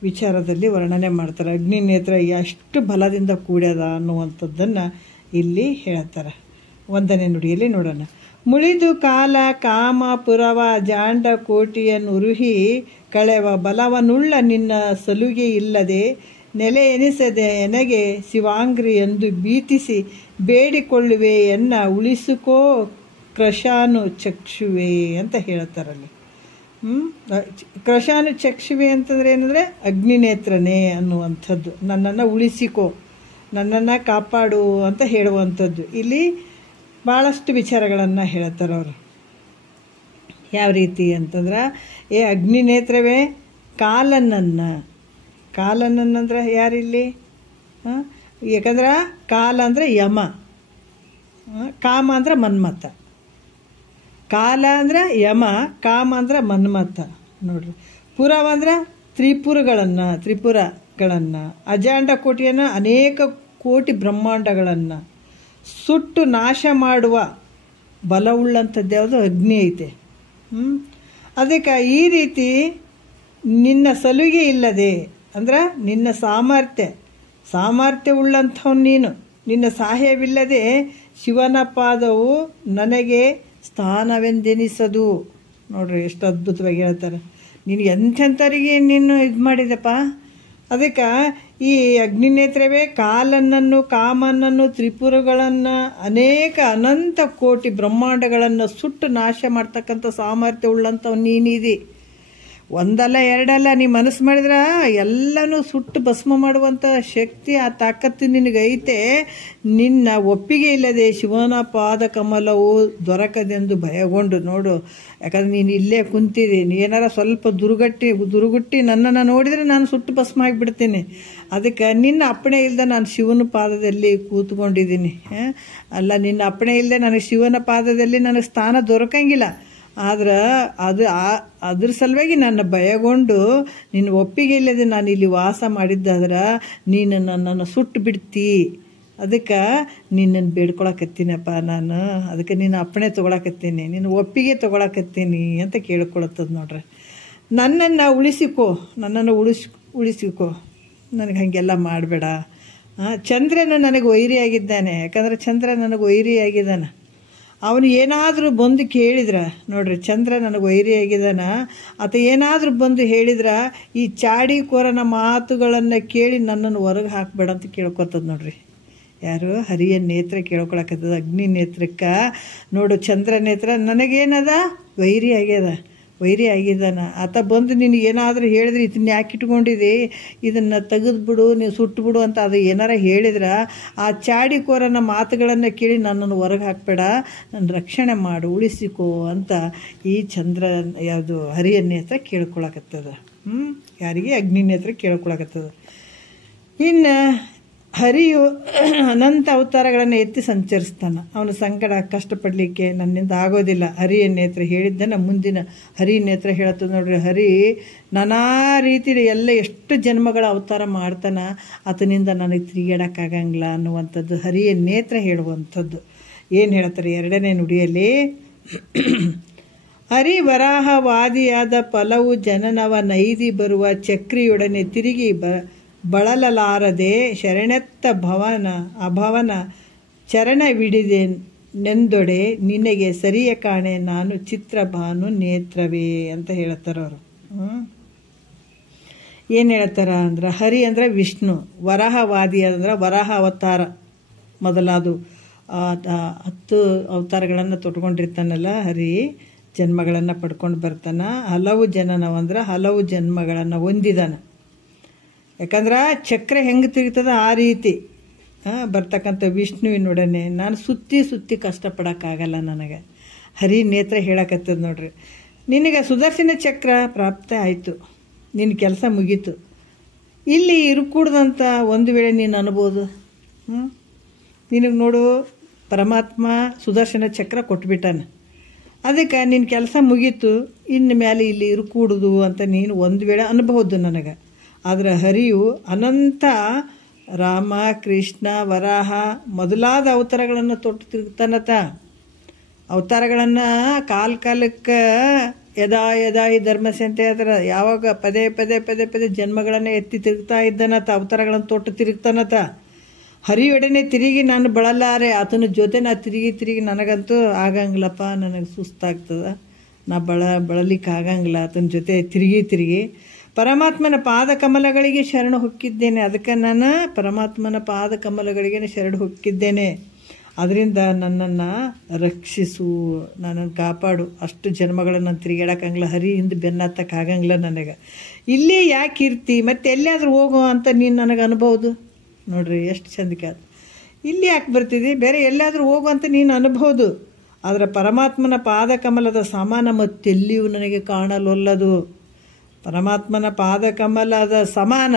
ವಿಚಾರದಲ್ಲಿ ವರ್ಣನೆ ಮಾಡ್ತಾರೆ. ಅಗ್ನಿ ನೇತ್ರ ಎಷ್ಟು ಬಲದಿಂದ ಕೂಡ್ಯದ ಅನ್ನುವಂಥದ್ದನ್ನು ಇಲ್ಲಿ ಹೇಳ್ತಾರೆ. 1ನೇ ನುಡಿಯಲ್ಲಿ ನೋಡೋಣ. ಮುಳಿದು ಕಾಲ ಕಾಮ ಪುರವ ಜಾಂಡ ಕೋಟಿಯನ್ನುರುಹಿ ಕಳೆವ ಬಲವನುಳ್ಳ ನಿನ್ನ ಸಲುಗೆ ಇಲ್ಲದೆ ನೆಲೆ ಎನಿಸದೆ ಎನಗೆ ಶಿವಾಂಗ್ರಿ ಎಂದು ಭೀತಿಸಿ ಬೇಡಿಕೊಳ್ಳುವೆ ಎನ್ನ ಉಳಿಸಿಕೋ ಕ್ರಶಾನು ಚಕ್ಷುವೆ ಅಂತ ಹೇಳ್ತಾರಲ್ಲಿ. ಕ್ರಶಾನು ಚಕ್ಷುವೆ ಅಂತಂದ್ರೆ ಏನಂದರೆ ಅಗ್ನಿನೇತ್ರನೇ ಅನ್ನುವಂಥದ್ದು. ನನ್ನನ್ನು ಉಳಿಸಿಕೋ, ನನ್ನನ್ನು ಕಾಪಾಡು ಅಂತ ಹೇಳುವಂಥದ್ದು. ಇಲ್ಲಿ ಭಾಳಷ್ಟು ವಿಚಾರಗಳನ್ನು ಹೇಳ್ತಾರೆ ಅವರು. ಯಾವ ರೀತಿ ಅಂತಂದ್ರೆ, ಅಗ್ನಿನೇತ್ರವೇ ಕಾಲನನ್ನಂದ್ರೆ ಯಾರಿಲ್ಲಿ, ಯಾಕಂದ್ರೆ ಕಾಲ ಅಂದರೆ ಯಮ, ಕಾಮ ಅಂದ್ರೆ ಮನ್ಮಥ. ಕಾಲ ಅಂದ್ರೆ ಯಮ, ಕಾಮ ಅಂದ್ರೆ ಮನ್ಮಥ. ನೋಡ್ರಿ, ಪುರವ ಅಂದ್ರೆ ತ್ರಿಪುರಗಳನ್ನು, ಅಜಾಂಡ ಕೋಟಿಯನ್ನು ಅನೇಕ ಕೋಟಿ ಬ್ರಹ್ಮಾಂಡಗಳನ್ನು ಸುಟ್ಟು ನಾಶ ಮಾಡುವ ಬಲವುಳ್ಳಂಥದ್ದು ಯಾವುದು, ಅಗ್ನಿ ಐತೆ. ಅದಕ್ಕೆ ಈ ರೀತಿ ನಿನ್ನ ಸಲುಗೆ ಇಲ್ಲದೆ ಅಂದ್ರೆ ನಿನ್ನ ಸಾಮರ್ಥ್ಯವುಳ್ಳಂಥವ್ನು ನೀನು, ನಿನ್ನ ಸಹಾಯವಿಲ್ಲದೆ ಶಿವನ ಪಾದವು ನನಗೆ ಸ್ಥಾನವೆಂದೆನಿಸದು. ನೋಡ್ರಿ ಎಷ್ಟು ಅದ್ಭುತವಾಗಿ ಹೇಳ್ತಾರೆ. ನೀನು ಎಂಥೆಂಥವರಿಗೆ ನೀನು ಇದು ಮಾಡಿದಪ್ಪ. ಅದಕ್ಕೆ ಈ ಅಗ್ನಿನೇತ್ರವೇ ಕಾಲನನ್ನು, ಕಾಮನನ್ನು, ತ್ರಿಪುರಗಳನ್ನು, ಅನಂತ ಕೋಟಿ ಬ್ರಹ್ಮಾಂಡಗಳನ್ನು ಸುಟ್ಟು ನಾಶ ಮಾಡ್ತಕ್ಕಂಥ ಸಾಮರ್ಥ್ಯ ಉಳ್ಳಂಥವು ನೀನಿದಿ. ಒಂದಲ್ಲ ಎರಡಲ್ಲ ನೀ ಮನಸ್ಸು ಮಾಡಿದ್ರೆ ಎಲ್ಲನೂ ಸುಟ್ಟು ಭಸ್ಮ ಮಾಡುವಂಥ ಶಕ್ತಿ ಆ ತಾಕತ್ತು ನಿನಗೈತೆ. ನಿನ್ನ ಒಪ್ಪಿಗೆ ಇಲ್ಲದೆ ಶಿವನ ಪಾದ ಕಮಲವು ದೊರಕದೆಂದು ಭಯಗೊಂಡು ನೋಡು. ಯಾಕಂದ್ರೆ ನೀನು ಇಲ್ಲೇ ಕುಂತಿದಿ, ಏನಾರ ಸ್ವಲ್ಪ ದುರುಗುಟ್ಟಿ ನನ್ನನ್ನು ನೋಡಿದರೆ ನಾನು ಸುಟ್ಟು ಭಸ್ಮ ಆಗಿಬಿಡ್ತೀನಿ. ಅದಕ್ಕೆ ನಿನ್ನ ಅಪ್ಪಣೆ ಇಲ್ಲದೆ ನಾನು ಶಿವನ ಪಾದದಲ್ಲಿ ಕೂತ್ಕೊಂಡಿದ್ದೀನಿ. ಅಲ್ಲ, ನಿನ್ನ ಅಪ್ಪಣೆ ಇಲ್ಲದೆ ನನಗೆ ಶಿವನ ಪಾದದಲ್ಲಿ ನನಗೆ ಸ್ಥಾನ ದೊರಕಂಗಿಲ್ಲ. ಆದ್ರೆ ಅದ್ರ ಸಲುವಾಗಿ ನನ್ನ ಭಯಗೊಂಡು ನಿನ್ನ ಒಪ್ಪಿಗೆ ಇಲ್ಲದೆ ನಾನು ಇಲ್ಲಿ ವಾಸ ಮಾಡಿದ್ದಾದ್ರೆ ನೀನು ನನ್ನನ್ನು ಸುಟ್ಟು ಬಿಡ್ತಿ. ಅದಕ್ಕೆ ನಿನ್ನನ್ನು ಬೇಡ್ಕೊಳಕತ್ತೀನಪ್ಪ ನಾನು. ಅದಕ್ಕೆ ನಿನ್ನ ಅಪ್ಪಣೆ ತೊಗೊಳಕತ್ತೀನಿ, ನಿನ್ನ ಒಪ್ಪಿಗೆ ತೊಗೊಳಕತ್ತೀನಿ ಅಂತ ಕೇಳ್ಕೊಳತ್ತದ ನೋಡ್ರಿ. ನನ್ನನ್ನು ಉಳಿಸಿಕೋ, ನನಗೆ ಹಾಗೆಲ್ಲ ಮಾಡಬೇಡ. ಚಂದ್ರನು ನನಗೆ ವೈರಿಯಾಗಿದ್ದಾನೆ. ಯಾಕಂದರೆ ಚಂದ್ರ ನನಗೆ ವೈರಿಯಾಗಿದ್ದಾನೆ. ಅವನು ಏನಾದರೂ ಬಂದು ಕೇಳಿದ್ರೆ ನೋಡ್ರಿ, ಚಂದ್ರ ನನಗೆ ವೈರಿಯಾಗಿದ್ದಾನ. ಆತ ಏನಾದರೂ ಬಂದು ಹೇಳಿದ್ರೆ ಈ ಚಾಡಿಕೋರನ ಮಾತುಗಳನ್ನು ಕೇಳಿ ನನ್ನನ್ನು ಹೊರಗೆ ಹಾಕಬೇಡ ಅಂತ ಕೇಳ್ಕೊತದ ನೋಡ್ರಿ. ಯಾರು? ಹರಿಯ ನೇತ್ರ ಕೇಳ್ಕೊಳಕತ್ತದ. ಅಗ್ನಿ ನೇತ್ರಕ್ಕೆ ನೋಡು, ಚಂದ್ರ ನೇತ್ರ ನನಗೇನದ ವೈರಿ ಆಗಿದ್ದಾನ. ಆತ ಬಂದು ನಿನಗೆ ಏನಾದರೂ ಹೇಳಿದ್ರೆ ಇದನ್ನ ಯಾಕೆ ಇಟ್ಕೊಂಡಿದ್ದಿ, ಇದನ್ನು ತೆಗೆದುಬಿಡು, ನೀವು ಸುಟ್ಟುಬಿಡು ಅಂತ ಅದು ಏನಾರ ಹೇಳಿದ್ರೆ ಆ ಚಾಡಿಕೋರನ ಮಾತುಗಳನ್ನು ಕೇಳಿ ನನ್ನನ್ನು ಹೊರಗೆ ಹಾಕಬೇಡ, ನನ್ನ ರಕ್ಷಣೆ ಮಾಡು, ಉಳಿಸಿಕೋ ಅಂತ ಈ ಚಂದ್ರ ಯಾವುದು ಹರಿಯ ನೇತ್ರ ಕೇಳ್ಕೊಳಕತ್ತದ. ಯಾರಿಗೆ? ಅಗ್ನಿ ನೇತ್ರ ಕೇಳ್ಕೊಳಕತ್ತದ. ಇನ್ನು ಹರಿಯು ಅನಂತ ಅವತಾರಗಳನ್ನು ಎತ್ತಿ ಸಂಚರಿಸ್ತಾನೆ. ಅವನ ಸಂಕಟ ಕಷ್ಟಪಡಲಿಕ್ಕೆ ನನ್ನಿಂದ ಆಗೋದಿಲ್ಲ. ಹರಿಯ ನೇತ್ರ ಹೇಳಿದ್ದನ್ನು ಮುಂದಿನ ಹರಿ ನೇತ್ರ ಹೇಳತ್ತದ ನೋಡ್ರಿ. ಹರಿ ನಾನಾ ರೀತಿಯಲ್ಲಿ ಎಲ್ಲ ಎಷ್ಟು ಜನ್ಮಗಳ ಅವತಾರ ಮಾಡ್ತಾನೆ, ಆತನಿಂದ ನನಗೆ ತಿರುಗಾಡೋಕ್ಕಾಗಂಗಿಲ್ಲ ಅನ್ನುವಂಥದ್ದು ಹರಿಯ ನೇತ್ರ ಹೇಳುವಂಥದ್ದು. ಏನು ಹೇಳ್ತಾರೆ 2ನೇ ನುಡಿಯಲ್ಲಿ? ಹರಿ ವರಾಹವಾದಿಯಾದ ಫಲವು ಜನನವ ನೈದಿ ಬರುವ ಚಕ್ರಿಯೊಡನೆ ತಿರುಗಿ ಬಳಲಲಾರದೆ ಶರಣೆತ್ತ ಅಭವನ ಚರಣವಿಡಿದೆ ನೆಂದೊಡೆ ನಿನಗೆ ಸರಿಯ ಕಾಣೆ ನಾನು ಚಿತ್ರಭಾನು ನೇತ್ರವೇ ಅಂತ ಹೇಳ್ತಾರವರು. ಏನು ಹೇಳ್ತಾರ ಅಂದ್ರೆ, ಹರಿ ಅಂದರೆ ವಿಷ್ಣು, ವರಾಹವಾದಿ ಅಂದ್ರೆ ವರಾಹ ಅವತಾರ ಮೊದಲಾದು 10 ಅವತಾರಗಳನ್ನು ತೊಟ್ಕೊಂಡಿರ್ತಾನಲ್ಲ ಹರಿ, ಜನ್ಮಗಳನ್ನು ಪಡ್ಕೊಂಡು ಬರ್ತಾನೆ. ಹಲವು ಜನನವಂದ್ರೆ ಹಲವು ಜನ್ಮಗಳನ್ನು ಹೊಂದಿದಾನ. ಯಾಕಂದ್ರೆ ಚಕ್ರ ಹೆಂಗೆ ತಿರುಗ್ತದ ಆ ರೀತಿ ಬರ್ತಕ್ಕಂಥ ವಿಷ್ಣುವಿನೊಡನೆ ನಾನು ಸುತ್ತಿ ಕಷ್ಟಪಡೋಕ್ಕಾಗಲ್ಲ ನನಗೆ. ಹರಿ ನೇತ್ರ ಹೇಳಕತ್ತದ ನೋಡ್ರಿ. ನಿನಗೆ ಸುದರ್ಶನ ಚಕ್ರ ಪ್ರಾಪ್ತ ಆಯಿತು, ನಿನ್ನ ಕೆಲಸ ಮುಗೀತು. ಇಲ್ಲಿ ಇರುಕೂಡ್ದಂಥ ಒಂದು ವೇಳೆ ನೀನು ಅನ್ಬೋದು. ನಿನಗೆ ನೋಡು, ಪರಮಾತ್ಮ ಸುದರ್ಶನ ಚಕ್ರ ಕೊಟ್ಬಿಟ್ಟಾನ. ಅದಕ್ಕೆ ನಿನ್ನ ಕೆಲಸ ಮುಗೀತು, ಇನ್ನು ಮೇಲೆ ಇಲ್ಲಿ ಇರುಕೂಡುದು ಅಂತ ನೀನು ಒಂದು ವೇಳೆ ಅನ್ಬಹುದು ನನಗೆ. ಆದರೆ ಹರಿಯು ಅನಂತ ರಾಮ, ಕೃಷ್ಣ, ವರಾಹ ಮೊದಲಾದ ಅವತಾರಗಳನ್ನು ತೊಟ್ಟು ತಿರುಗ್ತಾನತ. ಅವತಾರಗಳನ್ನು ಕಾಲಕ್ಕೆ ಯದಾ ಈ ಧರ್ಮಸೆ ಅಂತ ಹೇಳ್ತಾರೆ. ಯಾವಾಗ ಪದೇ ಜನ್ಮಗಳನ್ನು ಎತ್ತಿ ತಿರುಗ್ತಾ ಇದ್ದಾನತ, ಅವತಾರಗಳನ್ನು ತೊಟ್ಟು ತಿರುಗ್ತಾನತ. ಹರಿಯೊಡನೆ ತಿರುಗಿ ನಾನು ಬಳಲಾರೆ, ಆತನ ಜೊತೆ ನಾ ತಿರುಗಿ ನನಗಂತೂ ಆಗಂಗಿಲ್ಲಪ್ಪ, ನನಗೆ ಸುಸ್ತಾಗ್ತದ, ನಾ ಬಳಲಿಕ್ಕೆ ಆಗಂಗಿಲ್ಲ ಆತನ ಜೊತೆ ತಿರುಗಿ ಪರಮಾತ್ಮನ ಪಾದ ಕಮಲಗಳಿಗೆ ಶರಣ ಹೊಕ್ಕಿದ್ದೇನೆ. ಅದಕ್ಕೆ ನಾನು ಪರಮಾತ್ಮನ ಪಾದ ಕಮಲಗಳಿಗೆ ಶರಣ ಹೊಕ್ಕಿದ್ದೇನೆ. ಅದರಿಂದ ನನ್ನನ್ನು ರಕ್ಷಿಸು, ನನ್ನನ್ನು ಕಾಪಾಡು. ಅಷ್ಟು ಜನ್ಮಗಳನ್ನು ತಿರುಗಾಡೋಕ್ಕಾಗಲ್ಲ, ಹರಿಯಿಂದ ಬೆನ್ನತ್ತಕ್ಕಾಗಂಗಿಲ್ಲ ನನಗೆ. ಇಲ್ಲೇ ಯಾಕೆ ಇರ್ತಿ, ಮತ್ತೆ ಎಲ್ಲಿಯಾದರೂ ಹೋಗೋ ಅಂತ ನೀನು ನನಗೆ ಅನ್ಬೋದು. ನೋಡ್ರಿ ಎಷ್ಟು ಚಂದಕ್ಕೆ ಅದು. ಇಲ್ಲಿ ಯಾಕೆ ಬರ್ತಿದ್ದಿ, ಬೇರೆ ಎಲ್ಲಾದರೂ ಹೋಗು ಅಂತ ನೀನು ಅನ್ಬೋದು. ಆದರೆ ಪರಮಾತ್ಮನ ಪಾದ ಕಮಲದ ಸಮಾನ ಮತ್ತೆಲ್ಲಿಯೂ ನನಗೆ ಕಾಣಲೊಲ್ಲದು. ಪರಮಾತ್ಮನ ಪಾದ ಕಮಲದ ಸಮಾನ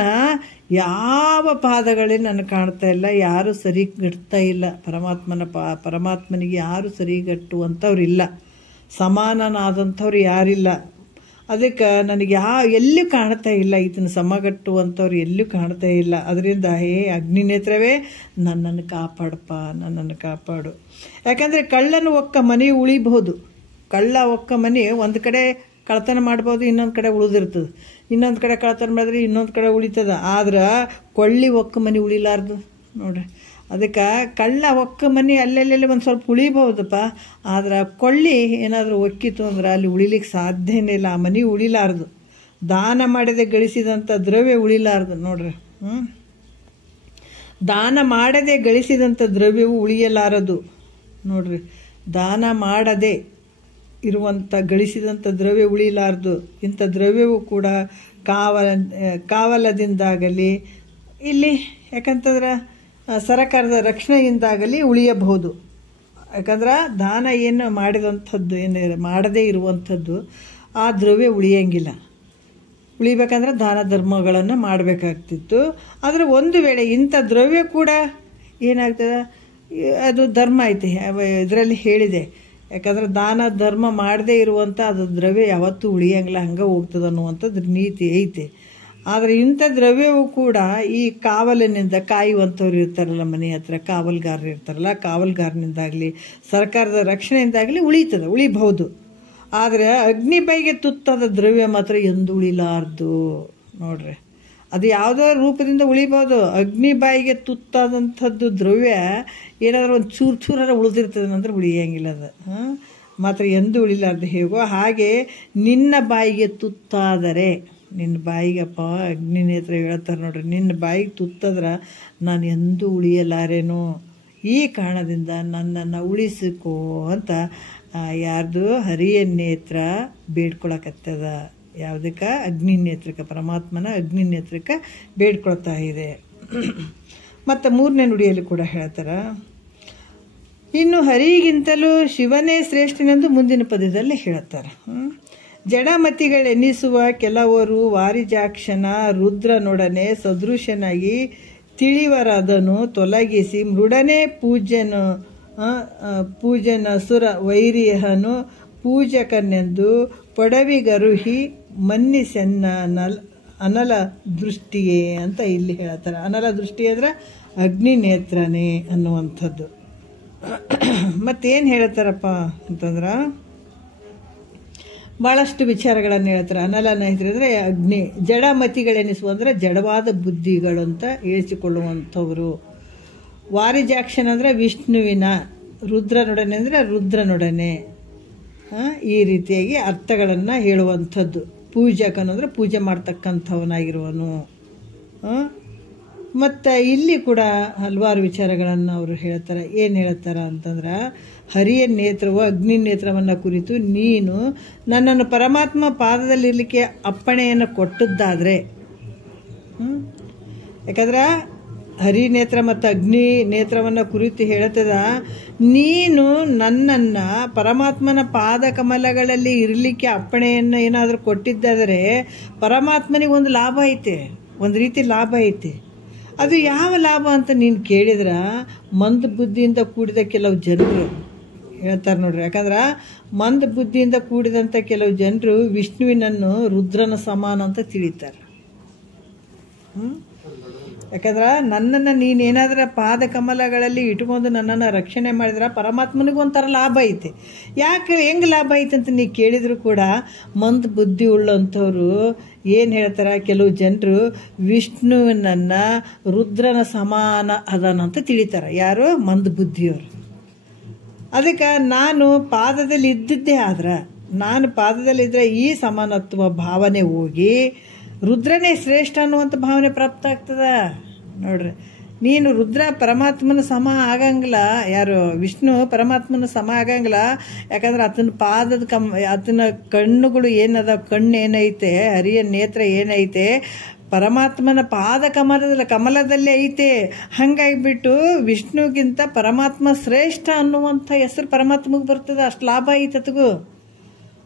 ಯಾವ ಪಾದಗಳೇ ನನಗೆ ಕಾಣ್ತಾ ಇಲ್ಲ, ಯಾರು ಸರಿಗಟ್ತಾ ಇಲ್ಲ. ಪರಮಾತ್ಮನಿಗೆ ಯಾರು ಸರಿಗಟ್ಟುವಂಥವ್ರಿಲ್ಲ, ಸಮಾನನಾದಂಥವ್ರು ಯಾರಿಲ್ಲ. ಅದಕ್ಕೆ ನನಗೆ ಎಲ್ಲಿ ಕಾಣ್ತಾ ಇಲ್ಲ, ಇದನ್ನು ಸಮಗಟ್ಟುವಂಥವ್ರು ಎಲ್ಲೂ ಕಾಣ್ತಾ ಇಲ್ಲ. ಅದರಿಂದ ಅಗ್ನಿ ನೇತ್ರವೇ ನನ್ನನ್ನು ಕಾಪಾಡಪ್ಪ, ನನ್ನನ್ನು ಕಾಪಾಡು. ಯಾಕಂದರೆ ಕಳ್ಳನ ಒಕ್ಕ ಮನೆ ಉಳಿಬಹುದು. ಕಳ್ಳ ಒಕ್ಕ ಮನೆ ಒಂದು ಕಡೆ ಕಳ್ತನ ಮಾಡ್ಬೋದು, ಇನ್ನೊಂದು ಕಡೆ ಉಳಿದಿರ್ತದೆ. ಇನ್ನೊಂದು ಕಡೆ ಕಳ್ತನ ಮಾಡಿದ್ರೆ ಇನ್ನೊಂದು ಕಡೆ ಉಳಿತದ. ಆದ್ರೆ ಕೊಳ್ಳಿ ಒಕ್ಕ ಮನೆ ಉಳಿಲಾರ್ದು ನೋಡ್ರಿ. ಅದಕ್ಕೆ ಕಳ್ಳ ಒಕ್ಕ ಮನೆ ಅಲ್ಲೆಲ್ಲೆಲ್ಲಿ ಒಂದು ಸ್ವಲ್ಪ ಉಳಿಬಹುದಪ್ಪ, ಆದ್ರೆ ಕೊಳ್ಳಿ ಏನಾದರೂ ಒಕ್ಕಿತು ಅಂದ್ರೆ ಅಲ್ಲಿ ಉಳಿಲಿಕ್ಕೆ ಸಾಧ್ಯನೇ ಇಲ್ಲ. ಆ ಮನೆ ಉಳಿಲಾರ್ದು. ದಾನ ಮಾಡದೆ ಗಳಿಸಿದಂಥ ದ್ರವ್ಯ ಉಳಿಲಾರ್ದು ನೋಡ್ರಿ. ದಾನ ಮಾಡದೆ ಗಳಿಸಿದಂಥ ದ್ರವ್ಯವು ಉಳಿಯಲಾರದು ನೋಡ್ರಿ. ದಾನ ಮಾಡದೆ ಇರುವಂಥ ಗಳಿಸಿದಂಥ ದ್ರವ್ಯ ಉಳಿಲಾರ್ದು. ಇಂಥ ದ್ರವ್ಯವು ಕೂಡ ಕಾವಲದಿಂದಾಗಲಿ ಇಲ್ಲಿ ಯಾಕಂತಂದ್ರೆ ಸರಕಾರದ ರಕ್ಷಣೆಯಿಂದಾಗಲಿ ಉಳಿಯಬಹುದು. ಯಾಕಂದ್ರೆ ದಾನ ಏನು ಮಾಡಿದಂಥದ್ದು ಏನು ಮಾಡದೇ ಇರುವಂಥದ್ದು ಆ ದ್ರವ್ಯ ಉಳಿಯಂಗಿಲ್ಲ. ಉಳಿಬೇಕಂದ್ರೆ ದಾನ ಧರ್ಮಗಳನ್ನು ಮಾಡಬೇಕಾಗ್ತಿತ್ತು. ಆದರೆ ಒಂದು ವೇಳೆ ಇಂಥ ದ್ರವ್ಯ ಕೂಡ ಏನಾಗ್ತದೆ, ಅದು ಧರ್ಮ ಐತಿ, ಇದರಲ್ಲಿ ಹೇಳಿದೆ. ಯಾಕಂದ್ರೆ ದಾನ ಧರ್ಮ ಮಾಡದೇ ಇರುವಂಥ ಅದು ದ್ರವ್ಯ ಯಾವತ್ತೂ ಉಳಿಯಂಗಿಲ್ಲ, ಹಂಗೆ ಹೋಗ್ತದೆ ಅನ್ನುವಂಥದ್ದು ನೀತಿ ಐತಿ. ಆದರೆ ಇಂಥ ದ್ರವ್ಯವು ಕೂಡ ಈ ಕಾವಲಿನಿಂದ ಕಾಯುವಂಥವ್ರು ಇರ್ತಾರಲ್ಲ, ಮನೆ ಹತ್ರ ಕಾವಲ್ಗಾರರು ಇರ್ತಾರಲ್ಲ, ಕಾವಲ್ಗಾರನಿಂದಾಗಲಿ ಸರ್ಕಾರದ ರಕ್ಷಣೆಯಿಂದಾಗಲಿ ಉಳಿಬಹುದು. ಆದರೆ ಅಗ್ನಿ ಬಾಯಿಗೆ ತುತ್ತಾದ ದ್ರವ್ಯ ಮಾತ್ರ ಎಂದು ಉಳಿಲಾರ್ದು. ನೋಡ್ರಿ, ಅದು ಯಾವುದೋ ರೂಪದಿಂದ ಉಳಿಬೋದು. ಅಗ್ನಿ ಬಾಯಿಗೆ ತುತ್ತಾದಂಥದ್ದು ದ್ರವ್ಯ ಏನಾದರೂ ಒಂದು ಚೂರಾರ ಉಳಿದಿರ್ತದೆ ಅಂದ್ರೆ ಉಳಿಯಂಗಿಲ್ಲ ಅದು, ಮಾತ್ರ ಎಂದು ಉಳಿಲಾರ್ದು. ಹೇಗೋ ಹಾಗೆ ನಿನ್ನ ಬಾಯಿಗೆ ತುತ್ತಾದರೆ, ನಿನ್ನ ಬಾಯಿಗಪ್ಪ ಅಗ್ನಿ ನೇತ್ರ ಹೇಳ್ತಾರೆ ನೋಡ್ರಿ, ನಿನ್ನ ಬಾಯಿಗೆ ತುತ್ತದ್ರೆ ನಾನು ಎಂದೂ ಉಳಿಯಲಾರೇನು, ಈ ಕಾರಣದಿಂದ ನನ್ನನ್ನು ಉಳಿಸಿಕೋ ಅಂತ ಯಾರ್ದು ಹರಿಯ ನೇತ್ರ ಬೇಡ್ಕೊಳಕತ್ತದ. ಯಾವುದಕ್ಕೆ? ಅಗ್ನಿ ನೇತ್ರಕ್ಕೆ, ಪರಮಾತ್ಮನ ಅಗ್ನಿ ನೇತ್ರಕ್ಕೆ ಬೇಡ್ಕೊಳ್ತಾ ಇದೆ. ಮತ್ತು 3ನೇ ನುಡಿಯಲ್ಲಿ ಕೂಡ ಹೇಳ್ತಾರೆ, ಇನ್ನು ಹರಿಗಿಂತಲೂ ಶಿವನೇ ಶ್ರೇಷ್ಠನೆಂದು ಮುಂದಿನ ಪದ್ಯದಲ್ಲಿ ಹೇಳ್ತಾರೆ. ಜಡಮತಿಗಳೆನಿಸುವ ಕೆಲವರು ವಾರಿಜಾಕ್ಷನ ರುದ್ರನೊಡನೆ ಸದೃಶನಾಗಿ ತಿಳಿವರದನು ತೊಲಗಿಸಿ ಮೃಡನೆ ಪೂಜನ ಸುರ ವೈರಿಯಹನು ಪೂಜಕನೆಂದು ಪೊಡವಿಗರುಹಿ ಮನ್ನಿಸೆನ್ನ ಅನಲ ದೃಷ್ಟಿಯೇ ಅಂತ ಇಲ್ಲಿ ಹೇಳ್ತಾರೆ. ಅನಲ ದೃಷ್ಟಿ ಅಂದರೆ ಅಗ್ನಿ ನೇತ್ರನೇ ಅನ್ನುವಂಥದ್ದು. ಮತ್ತೇನು ಹೇಳ್ತಾರಪ್ಪ ಅಂತಂದ್ರೆ ಭಾಳಷ್ಟು ವಿಚಾರಗಳನ್ನು ಹೇಳ್ತಾರೆ. ಅನಲ ನೇತ್ರ ಅಂದರೆ ಅಗ್ನಿ. ಜಡಮತಿಗಳೆನಿಸುವ ಅಂದರೆ ಜಡವಾದ ಬುದ್ಧಿಗಳು ಅಂತ ಹೇಳಿಸಿಕೊಳ್ಳುವಂಥವರು. ವಾರಿಜಾಕ್ಷನ್ ಅಂದರೆ ವಿಷ್ಣುವಿನ, ರುದ್ರನೊಡನೆ ಅಂದರೆ ರುದ್ರನೊಡನೆ, ಈ ರೀತಿಯಾಗಿ ಅರ್ಥಗಳನ್ನು ಹೇಳುವಂಥದ್ದು. ಪೂಜಕನು ಅಂದರೆ ಪೂಜೆ ಮಾಡ್ತಕ್ಕಂಥವನಾಗಿರುವನು. ಮತ್ತು ಇಲ್ಲಿ ಕೂಡ ಹಲವಾರು ವಿಚಾರಗಳನ್ನು ಅವರು ಹೇಳ್ತಾರೆ. ಏನು ಹೇಳ್ತಾರೆ ಅಂತಂದ್ರೆ, ಹರಿಯ ನೇತ್ರವು ಅಗ್ನಿ ನೇತ್ರವನ್ನು ಕುರಿತು ನೀನು ನನ್ನನ್ನು ಪರಮಾತ್ಮ ಪಾದದಲ್ಲಿರಲಿಕ್ಕೆ ಅಪ್ಪಣೆಯನ್ನು ಕೊಟ್ಟದ್ದಾದರೆ, ಯಾಕಂದ್ರೆ ಹರಿ ನೇತ್ರ ಮತ್ತು ಅಗ್ನಿ ನೇತ್ರವನ್ನು ಕುರಿತು ಹೇಳ್ತದ, ನೀನು ನನ್ನನ್ನು ಪರಮಾತ್ಮನ ಪಾದ ಕಮಲಗಳಲ್ಲಿ ಇರಲಿಕ್ಕೆ ಅಪ್ಪಣೆಯನ್ನು ಏನಾದರೂ ಕೊಟ್ಟಿದ್ದಾದರೆ ಪರಮಾತ್ಮನಿಗೆ ಒಂದು ಲಾಭ ಐತೆ, ಒಂದು ರೀತಿ ಲಾಭ ಐತೆ. ಅದು ಯಾವ ಲಾಭ ಅಂತ ನೀನು ಕೇಳಿದ್ರೆ ಮಂದ ಬುದ್ಧಿಯಿಂದ ಕೂಡಿದ ಕೆಲವು ಜನರು ಹೇಳ್ತಾರೆ ನೋಡ್ರಿ. ಯಾಕಂದ್ರೆ ಮಂದ ಬುದ್ಧಿಯಿಂದ ಕೂಡಿದಂಥ ಕೆಲವು ಜನರು ವಿಷ್ಣುವಿನನ್ನು ರುದ್ರನ ಸಮಾನ ಅಂತ ತಿಳಿತಾರೆ. ಯಾಕಂದ್ರೆ ನನ್ನನ್ನು ನೀನೇನಾದರೂ ಪಾದ ಕಮಲಗಳಲ್ಲಿ ಇಟ್ಕೊಂಡು ನನ್ನನ್ನು ರಕ್ಷಣೆ ಮಾಡಿದ್ರೆ ಪರಮಾತ್ಮನಿಗೂ ಒಂಥರ ಲಾಭ ಐತೆ. ಯಾಕೆ ಹೆಂಗೆ ಲಾಭ ಐತೆ ಅಂತ ನೀವು ಕೇಳಿದ್ರು ಕೂಡ ಮಂದ ಬುದ್ಧಿ ಉಳ್ಳಂಥವ್ರು ಏನು ಹೇಳ್ತಾರೆ, ಕೆಲವು ಜನರು ವಿಷ್ಣುವಿನನ್ನು ರುದ್ರನ ಸಮಾನ ಅದನಂತ ತಿಳಿತಾರೆ. ಯಾರು? ಮಂದ ಬುದ್ಧಿಯವರು. ಅದಕ್ಕೆ ನಾನು ಪಾದದಲ್ಲಿ ಇದ್ದಿದ್ದೇ ಆದ್ರೆ, ನಾನು ಪಾದದಲ್ಲಿದ್ದರೆ ಈ ಸಮಾನತ್ವ ಭಾವನೆ ಹೋಗಿ ರುದ್ರನೇ ಶ್ರೇಷ್ಠ ಅನ್ನುವಂಥ ಭಾವನೆ ಪ್ರಾಪ್ತ ಆಗ್ತದ. ನೋಡ್ರಿ, ನೀನು ರುದ್ರ ಪರಮಾತ್ಮನ ಸಮ ಆಗಂಗಿಲ್ಲ, ಯಾರು ವಿಷ್ಣು ಪರಮಾತ್ಮನ ಸಮ ಆಗಂಗಿಲ್ಲ. ಯಾಕಂದ್ರೆ ಆತನ ಪಾದದ ಆತನ ಕಣ್ಣುಗಳು ಏನದ, ಕಣ್ಣು ಏನೈತೆ, ಹರಿಯ ನೇತ್ರ ಏನೈತೆ ಪರಮಾತ್ಮನ ಪಾದ ಕಮಲದಲ್ಲೇ ಐತೆ. ಹಂಗಾಗಿಬಿಟ್ಟು ವಿಷ್ಣುಗಿಂತ ಪರಮಾತ್ಮ ಶ್ರೇಷ್ಠ ಅನ್ನುವಂಥ ಹೆಸರು ಪರಮಾತ್ಮಗೆ ಬರ್ತದೆ. ಅಷ್ಟು ಲಾಭ ಐತೆ ಅದಕ್ಕೂ.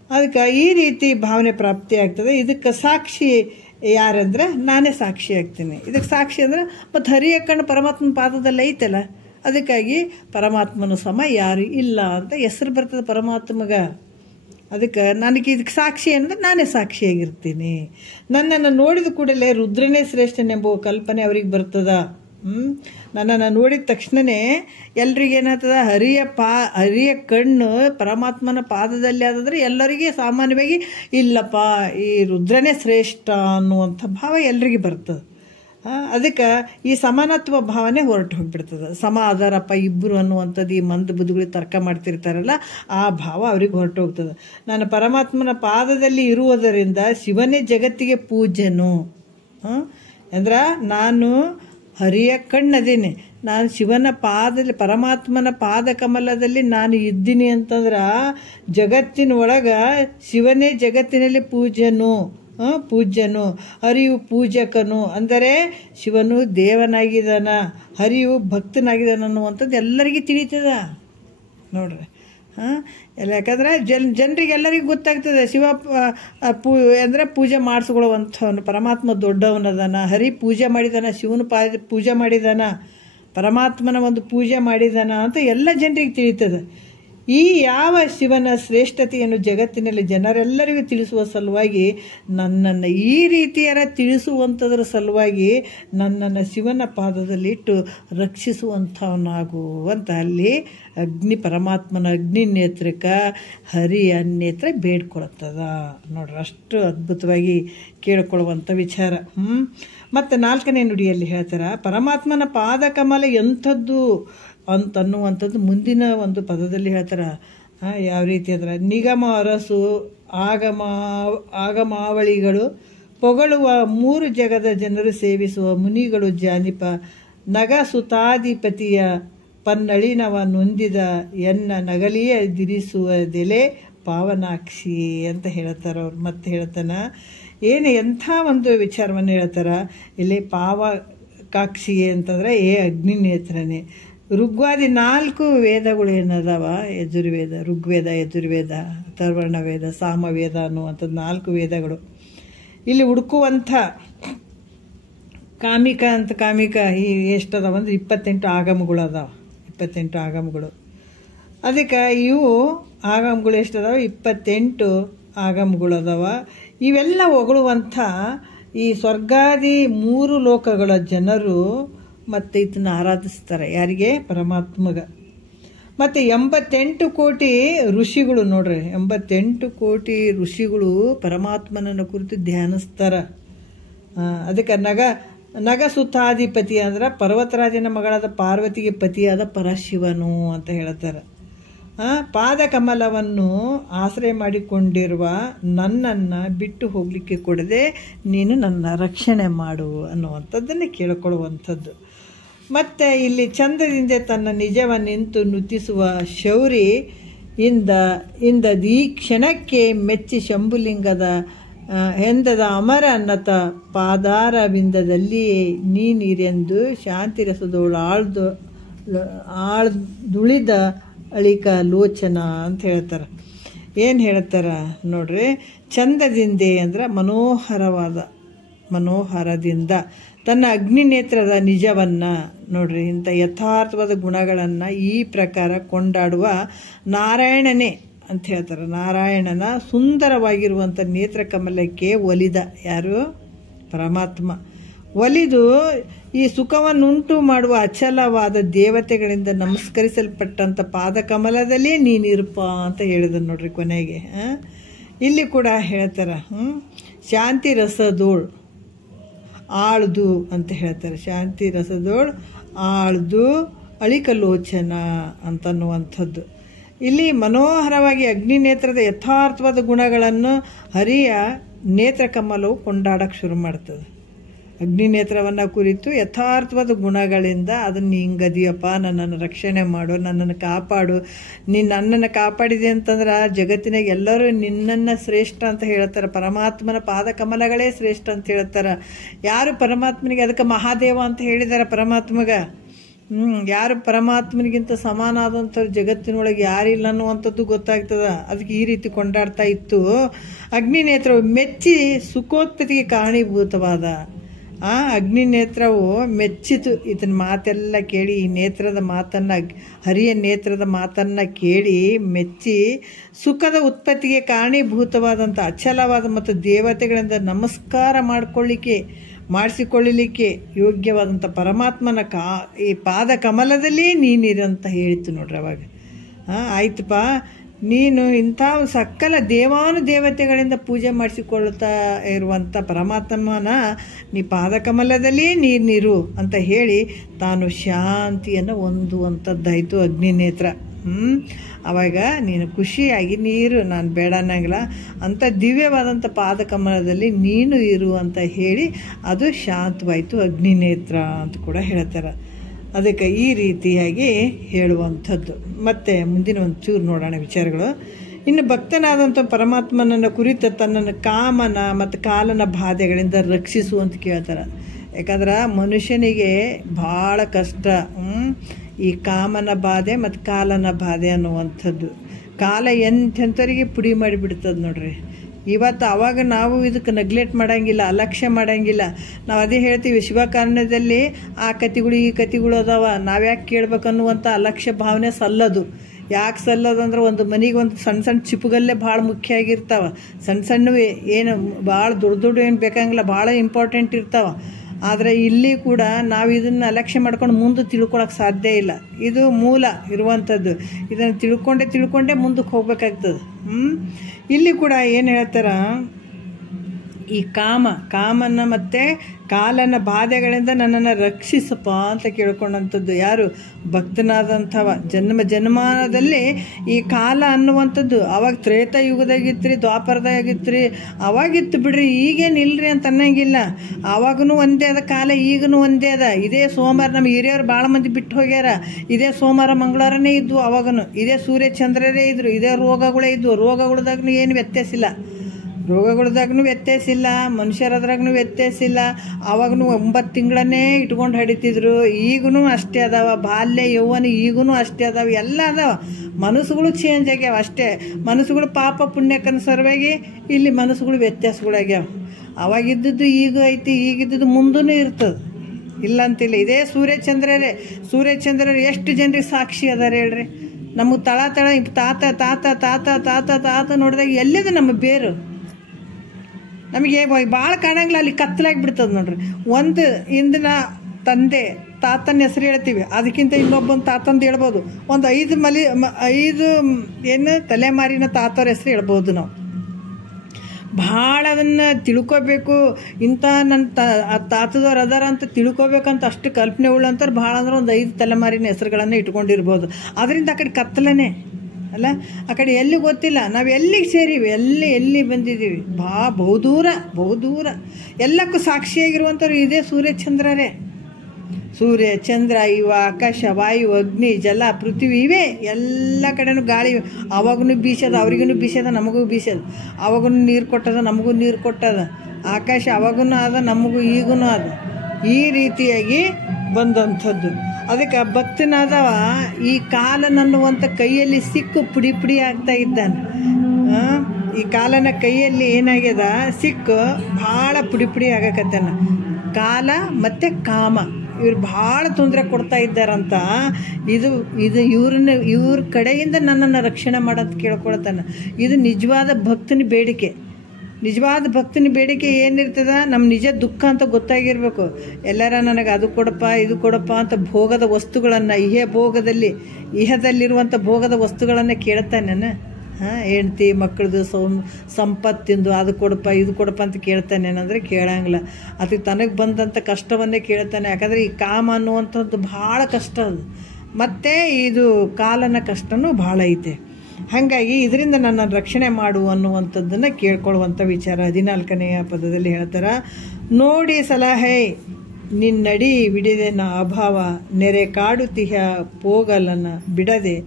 ಅದಕ್ಕೆ ಈ ರೀತಿ ಭಾವನೆ ಪ್ರಾಪ್ತಿ ಆಗ್ತದೆ. ಇದಕ್ಕೆ ಸಾಕ್ಷಿ ಯಾರಂದ್ರೆ ನಾನೇ ಸಾಕ್ಷಿ ಆಗ್ತೀನಿ. ಇದಕ್ಕೆ ಸಾಕ್ಷಿ ಅಂದ್ರೆ ಮತ್ತು ಹರಿಯ ಕಣ್ಣು ಪರಮಾತ್ಮನ ಪಾದದಲ್ಲಿ ಐತಲ್ಲ, ಅದಕ್ಕಾಗಿ ಪರಮಾತ್ಮನ ಸಮ ಯಾರು ಇಲ್ಲ ಅಂತ ಹೆಸರು ಬರ್ತದೆ ಪರಮಾತ್ಮಗ. ಅದಕ್ಕೆ ನನಗೆ ಇದಕ್ಕೆ ಸಾಕ್ಷಿ ಅಂದರೆ ನಾನೇ ಸಾಕ್ಷಿಯಾಗಿರ್ತೀನಿ. ನನ್ನನ್ನು ನೋಡಿದ ಕೂಡಲೇ ರುದ್ರನೇ ಶ್ರೇಷ್ಠನೆಂಬ ಕಲ್ಪನೆ ಅವ್ರಿಗೆ ಬರ್ತದ. ನನ್ನನ್ನು ನೋಡಿದ ತಕ್ಷಣವೇ ಎಲ್ರಿಗೇನಾಗ್ತದ, ಹರಿಯ ಕಣ್ಣು ಪರಮಾತ್ಮನ ಪಾದದಲ್ಲಿ ಆದಾದ್ರೆ ಎಲ್ಲರಿಗೆ ಸಾಮಾನ್ಯವಾಗಿ ಇಲ್ಲಪ್ಪ ಈ ರುದ್ರನೇ ಶ್ರೇಷ್ಠ ಅನ್ನುವಂಥ ಭಾವ ಎಲ್ರಿಗೆ ಬರ್ತದೆ. ಅದಕ್ಕೆ ಈ ಸಮಾನತ್ವ ಭಾವನೆ ಹೊರಟು ಹೋಗಿಬಿಡ್ತದೆ. ಸಮ ಆಧಾರಪ್ಪ ಇಬ್ಬರು ಅನ್ನುವಂಥದ್ದು ಈ ಮಂದ ಬುದ್ಧಿಗಳಿಗೆ ತರ್ಕ ಮಾಡ್ತಿರ್ತಾರಲ್ಲ, ಆ ಭಾವ ಅವ್ರಿಗೆ ಹೊರಟು ಹೋಗ್ತದೆ. ನಾನು ಪರಮಾತ್ಮನ ಪಾದದಲ್ಲಿ ಇರುವುದರಿಂದ ಶಿವನೇ ಜಗತ್ತಿಗೆ ಪೂಜ್ಯನು. ಅಂದ್ರೆ ನಾನು ಹರಿಯ ಕಣ್ಣದೇನೆ, ನಾನು ಶಿವನ ಪಾದದಲ್ಲಿ, ಪರಮಾತ್ಮನ ಪಾದ ಕಮಲದಲ್ಲಿ ನಾನು ಇದ್ದೀನಿ ಅಂತಂದ್ರೆ ಜಗತ್ತಿನ ಒಳಗೆ ಶಿವನೇ ಜಗತ್ತಿನಲ್ಲಿ ಪೂಜ್ಯನು, ಹರಿಯು ಪೂಜಕನು. ಅಂದರೆ ಶಿವನು ದೇವನಾಗಿದ್ದಾನ, ಹರಿಯು ಭಕ್ತನಾಗಿದ್ದಾನ ಅನ್ನುವಂಥದ್ದು ಎಲ್ಲರಿಗೂ ತಿಳಿತದ ನೋಡ್ರಿ. ಎಲ್ಲ ಯಾಕಂದ್ರೆ ಜನರಿಗೆಲ್ಲರಿಗೂ ಗೊತ್ತಾಗ್ತದೆ ಶಿವ ಅಂದರೆ ಪೂಜೆ ಮಾಡಿಸ್ಕೊಳ್ಳುವಂಥವನು, ಪರಮಾತ್ಮ ದೊಡ್ಡವನದಾನ, ಹರಿ ಪೂಜೆ ಮಾಡಿದಾನ, ಶಿವನ ಪೂಜೆ ಮಾಡಿದಾನ, ಪರಮಾತ್ಮನ ಒಂದು ಪೂಜೆ ಮಾಡಿದಾನ ಅಂತ ಎಲ್ಲ ಜನರಿಗೆ ತಿಳಿತದೆ. ಈ ಯಾವ ಶಿವನ ಶ್ರೇಷ್ಠತೆಯನ್ನು ಜಗತ್ತಿನಲ್ಲಿ ಜನರೆಲ್ಲರಿಗೂ ತಿಳಿಸುವ ಸಲುವಾಗಿ ನನ್ನನ್ನು ಈ ರೀತಿಯರ ತಿಳಿಸುವಂಥದ್ರ ಸಲುವಾಗಿ ನನ್ನನ್ನು ಶಿವನ ಪಾದದಲ್ಲಿಟ್ಟು ರಕ್ಷಿಸುವಂಥವನಾಗು ಅಂತ ಅಲ್ಲಿ ಪರಮಾತ್ಮನ ಅಗ್ನಿ ನೇತ್ರಕ್ಕೆ ಹರಿಯ ನೇತ್ರ ಬೇಡ್ಕೊಳ್ತದ ನೋಡ್ರಿ. ಅಷ್ಟು ಅದ್ಭುತವಾಗಿ ಕೇಳಿಕೊಳ್ಳುವಂಥ ವಿಚಾರ. ಮತ್ತು 4ನೇ ನುಡಿಯಲ್ಲಿ ಹೇಳ್ತಾರೆ, ಪರಮಾತ್ಮನ ಪಾದ ಕಮಲ ಎಂಥದ್ದು ಅಂತನ್ನುವಂಥದ್ದು ಮುಂದಿನ ಒಂದು ಪದದಲ್ಲಿ ಹೇಳ್ತಾರೆ. ಯಾವ ರೀತಿ ಅಂದ್ರೆ, ನಿಗಮ ಅರಸು ಆಗಮಾವಳಿಗಳು ಪೊಗಳುವ 3 ಜಗದ ಜನರು ಸೇವಿಸುವ ಮುನಿಗಳು ಜಾನಿಪ ನಗ ಸುತಾಧಿಪತಿಯ ಪನ್ನಳಿನವ ನೊಂದಿದ ಎನ್ನ ನಗಲಿಯ ದಿರಿಸುವುದೆಲೆ ಪಾವನಾಕ್ಷಿ ಅಂತ ಹೇಳ್ತಾರೆ ಅವ್ರು. ಮತ್ತೆ ಹೇಳ್ತಾನ ಎಂಥ ಒಂದು ವಿಚಾರವನ್ನು ಹೇಳ್ತಾರ ಇಲ್ಲಿ. ಪಾವಕಾಕ್ಷಿ ಅಂತಂದ್ರೆ ಅಗ್ನಿ ನೇತ್ರನೇ. ಋಗ್ವಾದಿ 4 ವೇದಗಳು ಏನದಾವ, ಯಜುರ್ವೇದ, ಋಗ್ವೇದ, ಯಜುರ್ವೇದ, ಅಥರ್ವಣ ವೇದ, ಸಾಮವೇದ ಅನ್ನುವಂಥದ್ದು 4 ವೇದಗಳು. ಇಲ್ಲಿ ಹುಡುಕುವಂಥ ಕಾಮಿಕ ಈ ಎಷ್ಟದಾವ ಅಂದ್ರೆ 28 ಆಗಮಗಳು ಅದಾವ. 28 ಆಗಮಗಳು. ಅದಕ್ಕೆ ಇವು ಆಗಮಗಳು ಎಷ್ಟದಾವ, 28 ಆಗಮಗಳು ಅದಾವ. ಇವೆಲ್ಲ ಹೊಗಳುವಂಥ ಈ ಸ್ವರ್ಗಾದಿ 3 ಲೋಕಗಳ ಜನರು ಮತ್ತು ಇದನ್ನು ಆರಾಧಿಸ್ತಾರೆ. ಯಾರಿಗೆ? ಪರಮಾತ್ಮಗ. ಮತ್ತು 88 ಕೋಟಿ ಋಷಿಗಳು ನೋಡ್ರಿ, 88 ಕೋಟಿ ಋಷಿಗಳು ಪರಮಾತ್ಮನನ್ನು ಕುರಿತು ಧ್ಯಾನಿಸ್ತಾರೆ. ಅದಕ್ಕೆ ನಗ ಸುತಾಧಿಪತಿ ಅಂದ್ರೆ ಪರ್ವತರಾಜನ ಮಗಳಾದ ಪಾರ್ವತಿಗೆ ಪತಿಯಾದ ಪರಶಿವನು ಅಂತ ಹೇಳ್ತಾರೆ. ಪಾದ ಕಮಲವನ್ನು ಆಶ್ರಯ ಮಾಡಿಕೊಂಡಿರುವ ನನ್ನನ್ನು ಬಿಟ್ಟು ಹೋಗಲಿಕ್ಕೆ ಕೊಡದೆ ನೀನು ನನ್ನ ರಕ್ಷಣೆ ಮಾಡು ಅನ್ನುವಂಥದ್ದನ್ನೇ ಕೇಳಿಕೊಳ್ಳುವಂಥದ್ದು. ಮತ್ತು ಇಲ್ಲಿ ಚಂದ್ರದಿಂದ ತನ್ನ ನಿಜವನ್ನಿಂತು ನುತಿಸುವ ಶೌರಿ ಇಂದ ಈ ಕ್ಷಣಕ್ಕೆ ಮೆಚ್ಚಿ ಶಂಭುಲಿಂಗದ ಹೆಂದದ ಅಮರ ಅನ್ನತ ಪಾದಾರವಿಂದದಲ್ಲಿಯೇ ನೀನಿರೆಂದು ಶಾಂತಿರಸದೋಳು ಆಳ್ದುಳಿದ ಅಳಿಕ ಲೋಚನ ಅಂತ ಹೇಳ್ತಾರೆ. ಏನು ಹೇಳ್ತಾರೆ ನೋಡ್ರಿ, ಚಂದದಿಂದೆ ಅಂದ್ರೆ ಮನೋಹರದಿಂದ ತನ್ನ ಅಗ್ನಿ ನೇತ್ರದ ನಿಜವನ್ನು ನೋಡ್ರಿ, ಇಂಥ ಯಥಾರ್ಥವಾದ ಗುಣಗಳನ್ನು ಈ ಪ್ರಕಾರ ಕೊಂಡಾಡುವ ನಾರಾಯಣನೇ ಅಂತ ಹೇಳ್ತಾರೆ. ನಾರಾಯಣನ ಸುಂದರವಾಗಿರುವಂಥ ನೇತ್ರಕಮಲಕ್ಕೆ ಒಲಿದ ಯಾರು? ಪರಮಾತ್ಮ. ಒಲಿದು ಈ ಸುಖವನ್ನುಂಟು ಮಾಡುವ ಅಚಲವಾದ ದೇವತೆಗಳಿಂದ ನಮಸ್ಕರಿಸಲ್ಪಟ್ಟಂಥ ಪಾದಕಮಲದಲ್ಲೇ ನೀನಿರುಪ ಅಂತ ಹೇಳಿದ ನೋಡ್ರಿ ಕೊನೆಗೆ. ಇಲ್ಲಿ ಕೂಡ ಹೇಳ್ತಾರೆ, ಶಾಂತಿ ರಸದೋಳ್ ಆಳ್ದು ಅಂತ ಹೇಳ್ತಾರೆ. ಶಾಂತಿ ರಸದೋಳ್ ಆಳ್ದು ಅಳಿಕಲೋಚನ ಅಂತನ್ನುವಂಥದ್ದು. ಇಲ್ಲಿ ಮನೋಹರವಾಗಿ ಅಗ್ನಿ ನೇತ್ರದ ಯಥಾರ್ಥವಾದ ಗುಣಗಳನ್ನು ಹರಿಯ ನೇತ್ರಕಮಲವು ಕೊಂಡಾಡಕ್ಕೆ ಶುರು ಮಾಡ್ತದೆ. ಅಗ್ನಿ ನೇತ್ರವನ್ನು ಕುರಿತು ಯಥಾರ್ಥವಾದ ಗುಣಗಳಿಂದ ಅದನ್ನು ಹಿಂಗದಿಯಪ್ಪ, ನನ್ನನ್ನು ರಕ್ಷಣೆ ಮಾಡು, ನನ್ನನ್ನು ಕಾಪಾಡು, ನೀನು ನನ್ನನ್ನು ಕಾಪಾಡಿದೆ ಅಂತಂದ್ರೆ ಜಗತ್ತಿನಾಗ ಎಲ್ಲರೂ ನಿನ್ನನ್ನು ಶ್ರೇಷ್ಠ ಅಂತ ಹೇಳ್ತಾರೆ. ಪರಮಾತ್ಮನ ಪಾದಕಮಲಗಳೇ ಶ್ರೇಷ್ಠ ಅಂತ ಹೇಳ್ತಾರೆ. ಯಾರು ಪರಮಾತ್ಮನಿಗೆ, ಅದಕ್ಕೆ ಮಹಾದೇವ ಅಂತ ಹೇಳಿದ್ದಾರೆ ಪರಮಾತ್ಮಗ. ಯಾರು ಪರಮಾತ್ಮನಿಗಿಂತ ಸಮಾನ ಆದಂಥವ್ರು ಜಗತ್ತಿನೊಳಗೆ ಯಾರಿಲ್ಲ ಅನ್ನುವಂಥದ್ದು ಗೊತ್ತಾಗ್ತದ. ಅದಕ್ಕೆ ಈ ರೀತಿ ಕೊಂಡಾಡ್ತಾ ಇತ್ತು. ಅಗ್ನಿ ನೇತ್ರವು ಮೆಚ್ಚಿ ಸುಖೋತ್ಪತ್ತಿಗೆ ಕಾರಣೀಭೂತವಾದ ಆ ಅಗ್ನಿ ನೇತ್ರವು ಮೆಚ್ಚಿತು. ಇದನ್ನ ಮಾತೆಲ್ಲ ಕೇಳಿ, ಈ ನೇತ್ರದ ಮಾತನ್ನು, ಹರಿಯ ನೇತ್ರದ ಮಾತನ್ನು ಕೇಳಿ ಮೆಚ್ಚಿ ಸುಖದ ಉತ್ಪತ್ತಿಗೆ ಕಾರಣೀಭೂತವಾದಂಥ ಅಚಲವಾದ ಮತ್ತು ದೇವತೆಗಳಿಂದ ನಮಸ್ಕಾರ ಮಾಡಿಸಿಕೊಳ್ಳಲಿಕ್ಕೆ ಯೋಗ್ಯವಾದಂಥ ಪರಮಾತ್ಮನ ಈ ಪಾದ ಕಮಲದಲ್ಲೇ ನೀನಿರಂತ ಹೇಳಿತು ನೋಡ್ರಿ. ಅವಾಗ ಆಯ್ತಪ್ಪ, ನೀನು ಇಂಥ ಸಕಲ ದೇವಾನುದೇವತೆಗಳಿಂದ ಪೂಜೆ ಮಾಡಿಸಿಕೊಳ್ತಾ ಇರುವಂಥ ಪರಮಾತ್ಮನ ನೀ ಪಾದಕಮಲದಲ್ಲಿಯೇ ನೀರು ಅಂತ ಹೇಳಿ ತಾನು ಶಾಂತಿಯನ್ನು ಹೊಂದುವಂಥದ್ದಾಯಿತು ಅಗ್ನಿ ನೇತ್ರ. ಅವಾಗ ನೀನು ಖುಷಿಯಾಗಿ ನೀರು, ನಾನು ಬೇಡ ಅನ್ನಂಗಿಲ್ಲ, ಅಂಥ ದಿವ್ಯವಾದಂಥ ಪಾದಕಮಲದಲ್ಲಿ ನೀನು ಇರು ಅಂತ ಹೇಳಿ ಅದು ಶಾಂತವಾಯಿತು ಅಗ್ನಿ ನೇತ್ರ ಅಂತ ಕೂಡ ಹೇಳ್ತಾರೆ. ಅದಕ್ಕೆ ಈ ರೀತಿಯಾಗಿ ಹೇಳುವಂಥದ್ದು. ಮತ್ತು ಮುಂದಿನ ಒಂದು ಚೂರು ನೋಡೋಣ ವಿಚಾರಗಳು. ಇನ್ನು ಭಕ್ತನಾದಂಥ ಪರಮಾತ್ಮನನ್ನು ಕುರಿತ ತನ್ನನ್ನು ಕಾಮನ ಮತ್ತು ಕಾಲನ ಬಾಧೆಗಳಿಂದ ರಕ್ಷಿಸು ಅಂತ ಕೇಳ್ತಾರೆ. ಯಾಕಂದ್ರೆ ಮನುಷ್ಯನಿಗೆ ಭಾಳ ಕಷ್ಟ ಈ ಕಾಮನ ಬಾಧೆ ಮತ್ತು ಕಾಲನ ಬಾಧೆ ಅನ್ನುವಂಥದ್ದು. ಕಾಲ ಎಂಥೆಂಥವರಿಗೆ ಪುಡಿ ಮಾಡಿಬಿಡ್ತದೆ ನೋಡ್ರಿ. ಇವತ್ತು ಅವಾಗ ನಾವು ಇದಕ್ಕೆ ನೆಗ್ಲೆಕ್ಟ್ ಮಾಡೋಂಗಿಲ್ಲ, ಅಲಕ್ಷ್ಯ ಮಾಡೋಂಗಿಲ್ಲ. ನಾವು ಅದೇ ಹೇಳ್ತೀವಿ, ಶಿವಕಾರಣದಲ್ಲಿ ಆ ಕತೆಗಳು ಈ ಕತೆಗಳು ಅದಾವ, ನಾವ್ಯಾಕೆ ಕೇಳ್ಬೇಕನ್ನುವಂಥ ಅಲಕ್ಷ್ಯ ಭಾವನೆ ಸಲ್ಲದು. ಯಾಕೆ ಸಲ್ಲದು ಅಂದ್ರೆ ಒಂದು ಮನೆಗೆ ಒಂದು ಸಣ್ಣ ಸಣ್ಣ ಚಿಪ್ಪುಗಲ್ಲೇ ಭಾಳ ಮುಖ್ಯ ಆಗಿರ್ತಾವೆ. ಸಣ್ಣ ಸಣ್ಣವೇ ಏನು ಭಾಳ ದೊಡ್ಡ ಏನು ಬೇಕಾಗಿಲ್ಲ, ಭಾಳ ಇಂಪಾರ್ಟೆಂಟ್ ಇರ್ತಾವೆ. ಆದರೆ ಇಲ್ಲಿ ಕೂಡ ನಾವು ಇದನ್ನು ಅಲಕ್ಷ್ಯ ಮಾಡ್ಕೊಂಡು ಮುಂದೆ ತಿಳ್ಕೊಳಕ್ಕೆ ಸಾಧ್ಯ ಇಲ್ಲ. ಇದು ಮೂಲ ಇರುವಂಥದ್ದು. ಇದನ್ನು ತಿಳ್ಕೊಂಡೇ ಮುಂದಕ್ಕೆ ಹೋಗ್ಬೇಕಾಗ್ತದೆ. ಇಲ್ಲಿ ಕೂಡ ಏನು ಹೇಳ್ತಾರ, ಈ ಕಾಮನ ಮತ್ತು ಕಾಲನ ಬಾಧೆಗಳಿಂದ ನನ್ನನ್ನು ರಕ್ಷಿಸಪ್ಪ ಅಂತ ಕೇಳ್ಕೊಂಡಂಥದ್ದು ಯಾರು? ಭಕ್ತನಾದಂಥವ. ಜನ್ಮದಲ್ಲಿ ಈ ಕಾಲ ಅನ್ನುವಂಥದ್ದು ಅವಾಗ ತ್ರೇತಾಯುಗದಾಗಿತ್ತು ರೀ, ದ್ವಾಪರದಾಗಿತ್ತು, ಅವಾಗಿತ್ತು ಬಿಡ್ರಿ, ಈಗೇನು ಇಲ್ರಿ ಅಂತ ಅನ್ನಂಗಿಲ್ಲ. ಆವಾಗೂ ಒಂದೇ ಅದ ಕಾಲ, ಈಗೂ ಒಂದೇ ಅದ. ಇದೇ ಸೋಮವಾರ ನಮ್ಮ ಹಿರಿಯರು ಭಾಳ ಮಂದಿ ಬಿಟ್ಟು ಹೋಗ್ಯಾರ. ಇದೇ ಸೋಮವಾರ ಮಂಗಳವಾರನೇ ಇದ್ವು. ಅವಾಗೂ ಇದೇ ಸೂರ್ಯ ಚಂದ್ರರೇ ಇದ್ರು, ಇದೇ ರೋಗಗಳೇ ಇದ್ವು. ರೋಗಗಳದಾಗೂ ಏನು ವ್ಯತ್ಯಾಸ ಇಲ್ಲ, ರೋಗಗಳದಾಗೂ ವ್ಯತ್ಯಾಸ ಇಲ್ಲ, ಮನುಷ್ಯರದ್ರಾಗೂ ವ್ಯತ್ಯಾಸ ಇಲ್ಲ. ಆವಾಗೂ 9 ತಿಂಗಳನ್ನೇ ಇಟ್ಕೊಂಡು ಹಡಿತಿದ್ರು. ಈಗೂ ಅಷ್ಟೇ ಅದಾವ. ಬಾಲ್ಯ ಯೌವನ ಈಗೂ ಅಷ್ಟೇ ಅದಾವ. ಎಲ್ಲ ಅದಾವ. ಮನಸ್ಸುಗಳು ಚೇಂಜ್ ಆಗ್ಯಾವ ಅಷ್ಟೇ. ಮನಸ್ಸುಗಳು ಪಾಪ ಪುಣ್ಯಕ್ಕನುಸಾರವಾಗಿ ಇಲ್ಲಿ ಮನಸ್ಸುಗಳು ವ್ಯತ್ಯಾಸಗಳಾಗ್ಯಾವ. ಅವಾಗಿದ್ದದ್ದು ಈಗ ಐತಿ, ಈಗಿದ್ದದ್ದು ಮುಂದೂ ಇರ್ತದೆ, ಇಲ್ಲ ಅಂತಿಲ್ಲ. ಇದೇ ಸೂರ್ಯಚಂದ್ರರೇ ಎಷ್ಟು ಜನರಿಗೆ ಸಾಕ್ಷಿ ಅದಾರ ಹೇಳ್ರಿ. ನಮಗೆ ತಳ ತಾತ ತಾತ ತಾತ ತಾತ ತಾತ ನೋಡಿದಾಗ ಎಲ್ಲಿದೆ ನಮ್ಮ ಬೇರು? ನಮಗೆ ಭಾಳ ಕಾಣಂಗಿಲ್ಲ, ಅಲ್ಲಿ ಕತ್ತಲಾಗಿ ಬಿಡ್ತದೆ ನೋಡ್ರಿ. ಒಂದು ಹಿಂದಿನ ತಂದೆ ತಾತನ ಹೆಸರು ಹೇಳ್ತೀವಿ, ಅದಕ್ಕಿಂತ ಇನ್ನೊಬ್ಬೊಂದು ತಾತಂದು ಹೇಳ್ಬೋದು. ಒಂದು 5 ಏನು ತಲೆಮಾರಿನ ತಾತವ್ರ ಹೆಸರು ಹೇಳ್ಬೋದು ನಾವು. ಭಾಳ ಅದನ್ನು ತಿಳ್ಕೊಬೇಕು. ಇಂಥ ನನ್ನ ತಾತದವ್ರು ಅದಾರ ಅಂತ ತಿಳ್ಕೊಬೇಕಂತ ಅಷ್ಟು ಕಲ್ಪನೆ ಉಳ್ಳಂತಾರೆ. ಭಾಳ ಅಂದ್ರೆ ಒಂದು 5 ತಲೆಮಾರಿನ ಹೆಸರುಗಳನ್ನು ಇಟ್ಕೊಂಡಿರ್ಬೋದು. ಅದರಿಂದ ಆ ಕಡೆ ಕತ್ತಲನೇ ಅಲ್ಲ, ಆ ಕಡೆ ಎಲ್ಲಿ ಗೊತ್ತಿಲ್ಲ. ನಾವು ಎಲ್ಲಿಗೆ ಸೇರಿವಿ, ಎಲ್ಲಿ ಬಂದಿದ್ದೀವಿ, ಬಹುದೂರ ಎಲ್ಲಕ್ಕೂ ಸಾಕ್ಷಿಯಾಗಿರುವಂಥವ್ರು ಇದೇ ಸೂರ್ಯಚಂದ್ರರೇ. ಸೂರ್ಯ ಚಂದ್ರ ಇವ ಆಕಾಶ ವಾಯು ಅಗ್ನಿ ಜಲ ಪೃಥ್ವಿ ಇವೇ ಎಲ್ಲ ಕಡೆನೂ ಗಾಳಿ. ಅವಾಗೂ ಬೀಸದ, ಅವ್ರಿಗೂ ಬೀಸದ, ನಮಗೂ ಬೀಸದ. ಅವಾಗೂ ನೀರು ಕೊಟ್ಟದ, ನಮಗೂ ನೀರು ಕೊಟ್ಟದ. ಆಕಾಶ ಅವಾಗೂ ಅದ, ನಮಗೂ ಈಗೂ ಅದ. ಈ ರೀತಿಯಾಗಿ ಬಂದಂಥದ್ದು. ಅದಕ್ಕೆ ಭಕ್ತನಾದವ ಈ ಕಾಲನನ್ನುವಂಥ ಕೈಯಲ್ಲಿ ಸಿಕ್ಕು ಪುಡಿ ಆಗ್ತಾ ಇದ್ದಾನೆ. ಈ ಕಾಲನ ಕೈಯಲ್ಲಿ ಏನಾಗ್ಯದ, ಸಿಕ್ಕು ಭಾಳ ಪುಡಿ ಆಗಕತ್ತಾನ. ಕಾಲ ಮತ್ತು ಕಾಮ ಇವ್ರು ಭಾಳ ತೊಂದರೆ ಕೊಡ್ತಾ ಇದ್ದಾರಂತ. ಇದು ಇವ್ರ ಕಡೆಯಿಂದ ನನ್ನನ್ನು ರಕ್ಷಣೆ ಮಾಡೋದು ಕೇಳ್ಕೊಳ್ತಾನೆ. ಇದು ನಿಜವಾದ ಭಕ್ತನ ಬೇಡಿಕೆ. ನಿಜವಾದ ಭಕ್ತನ ಬೇಡಿಕೆ ಏನಿರ್ತದ, ನಮ್ಮ ನಿಜ ದುಃಖ ಅಂತ ಗೊತ್ತಾಗಿರ್ಬೇಕು. ಎಲ್ಲರ ನನಗೆ ಅದು ಕೊಡಪ್ಪ ಇದು ಕೊಡಪ್ಪ ಅಂತ ಭೋಗದ ವಸ್ತುಗಳನ್ನು, ಇಹದಲ್ಲಿರುವಂಥ ಭೋಗದ ವಸ್ತುಗಳನ್ನು ಕೇಳ್ತಾನೆ. ಹೆಂಡ್ತಿ ಮಕ್ಕಳದು ಸಂಪತ್ತಿಂದು ಅದು ಕೊಡಪ್ಪ ಇದು ಕೊಡಪ್ಪ ಅಂತ ಕೇಳ್ತಾನೇನಂದರೆ ಕೇಳಂಗಿಲ್ಲ. ಅದಕ್ಕೆ ತನಗೆ ಬಂದಂಥ ಕಷ್ಟವನ್ನೇ ಕೇಳ್ತಾನೆ. ಯಾಕಂದರೆ ಈ ಕಾಮ ಅನ್ನುವಂಥದ್ದು ಭಾಳ ಕಷ್ಟ ಅದು. ಮತ್ತು ಇದು ಕಾಲನ ಕಷ್ಟನೂ ಭಾಳ ಐತೆ. ಹಾಗಾಗಿ ಇದರಿಂದ ನನ್ನನ್ನು ರಕ್ಷಣೆ ಮಾಡು ಅನ್ನುವಂಥದ್ದನ್ನು ಕೇಳ್ಕೊಳ್ಳುವಂಥ ವಿಚಾರ 14ನೆಯ ಪದದಲ್ಲಿ ಹೇಳ್ತಾರೆ. ನೋಡಿ ಸಲಹೆ ನಿನ್ನಡಿ ವಿಡಿದೆನ ಅಭಾವ, ನೆರೆ ಕಾಡುತಿಹ ಪೋಗಲನ ಬಿಡದೆ,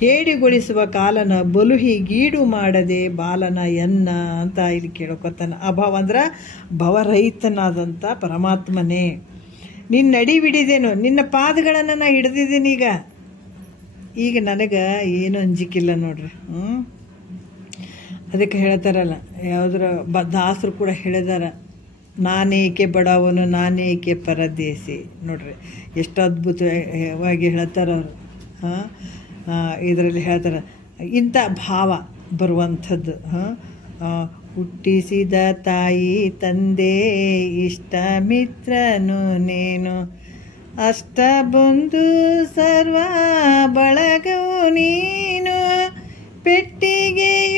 ಹೇಡಿಗೊಳಿಸುವ ಕಾಲನ ಬಲುಹಿ ಗೀಡು ಮಾಡದೆ ಬಾಲನ ಎನ್ನ ಅಂತ ಇಲ್ಲಿ ಕೇಳ್ಕೊತಾನ. ಅಭಾವ ಅಂದ್ರೆ ಭವರಹಿತನಾದಂಥ ಪರಮಾತ್ಮನೇ. ನಿನ್ನಡಿ ಹಿಡಿದೇನು, ನಿನ್ನ ಪಾದಗಳನ್ನು ನಾ ಹಿಡ್ದಿದ್ದೀನಿ. ಈಗ ನನಗೆ ಏನು ಅಂಜಿಕಿಲ್ಲ ನೋಡ್ರಿ. ಅದಕ್ಕೆ ಹೇಳ್ತಾರಲ್ಲ, ಯಾವುದ್ರ ದಾಸರು ಕೂಡ ಹೇಳಿದಾರ, ನಾನೇಕೆ ಬಡವನು ನಾನೇಕೆ ಪರದೇಸಿ. ನೋಡ್ರಿ ಎಷ್ಟು ಅದ್ಭುತವಾಗಿ ಹೇಳ್ತಾರ ಅವರು. ಇದರಲ್ಲಿ ಹೇಳ್ತಾರೆ ಇಂಥ ಭಾವ ಬರುವಂಥದ್ದು. ಹುಟ್ಟಿಸಿದ ತಾಯಿ ತಂದೆ ಇಷ್ಟ ಮಿತ್ರನು ನೀನು, ಅಷ್ಟ ಬಂಧು ಸರ್ವ ಬಳಗವು ನೀನು, ಪೆಟ್ಟಿಗೆಯೊಳಗಿನ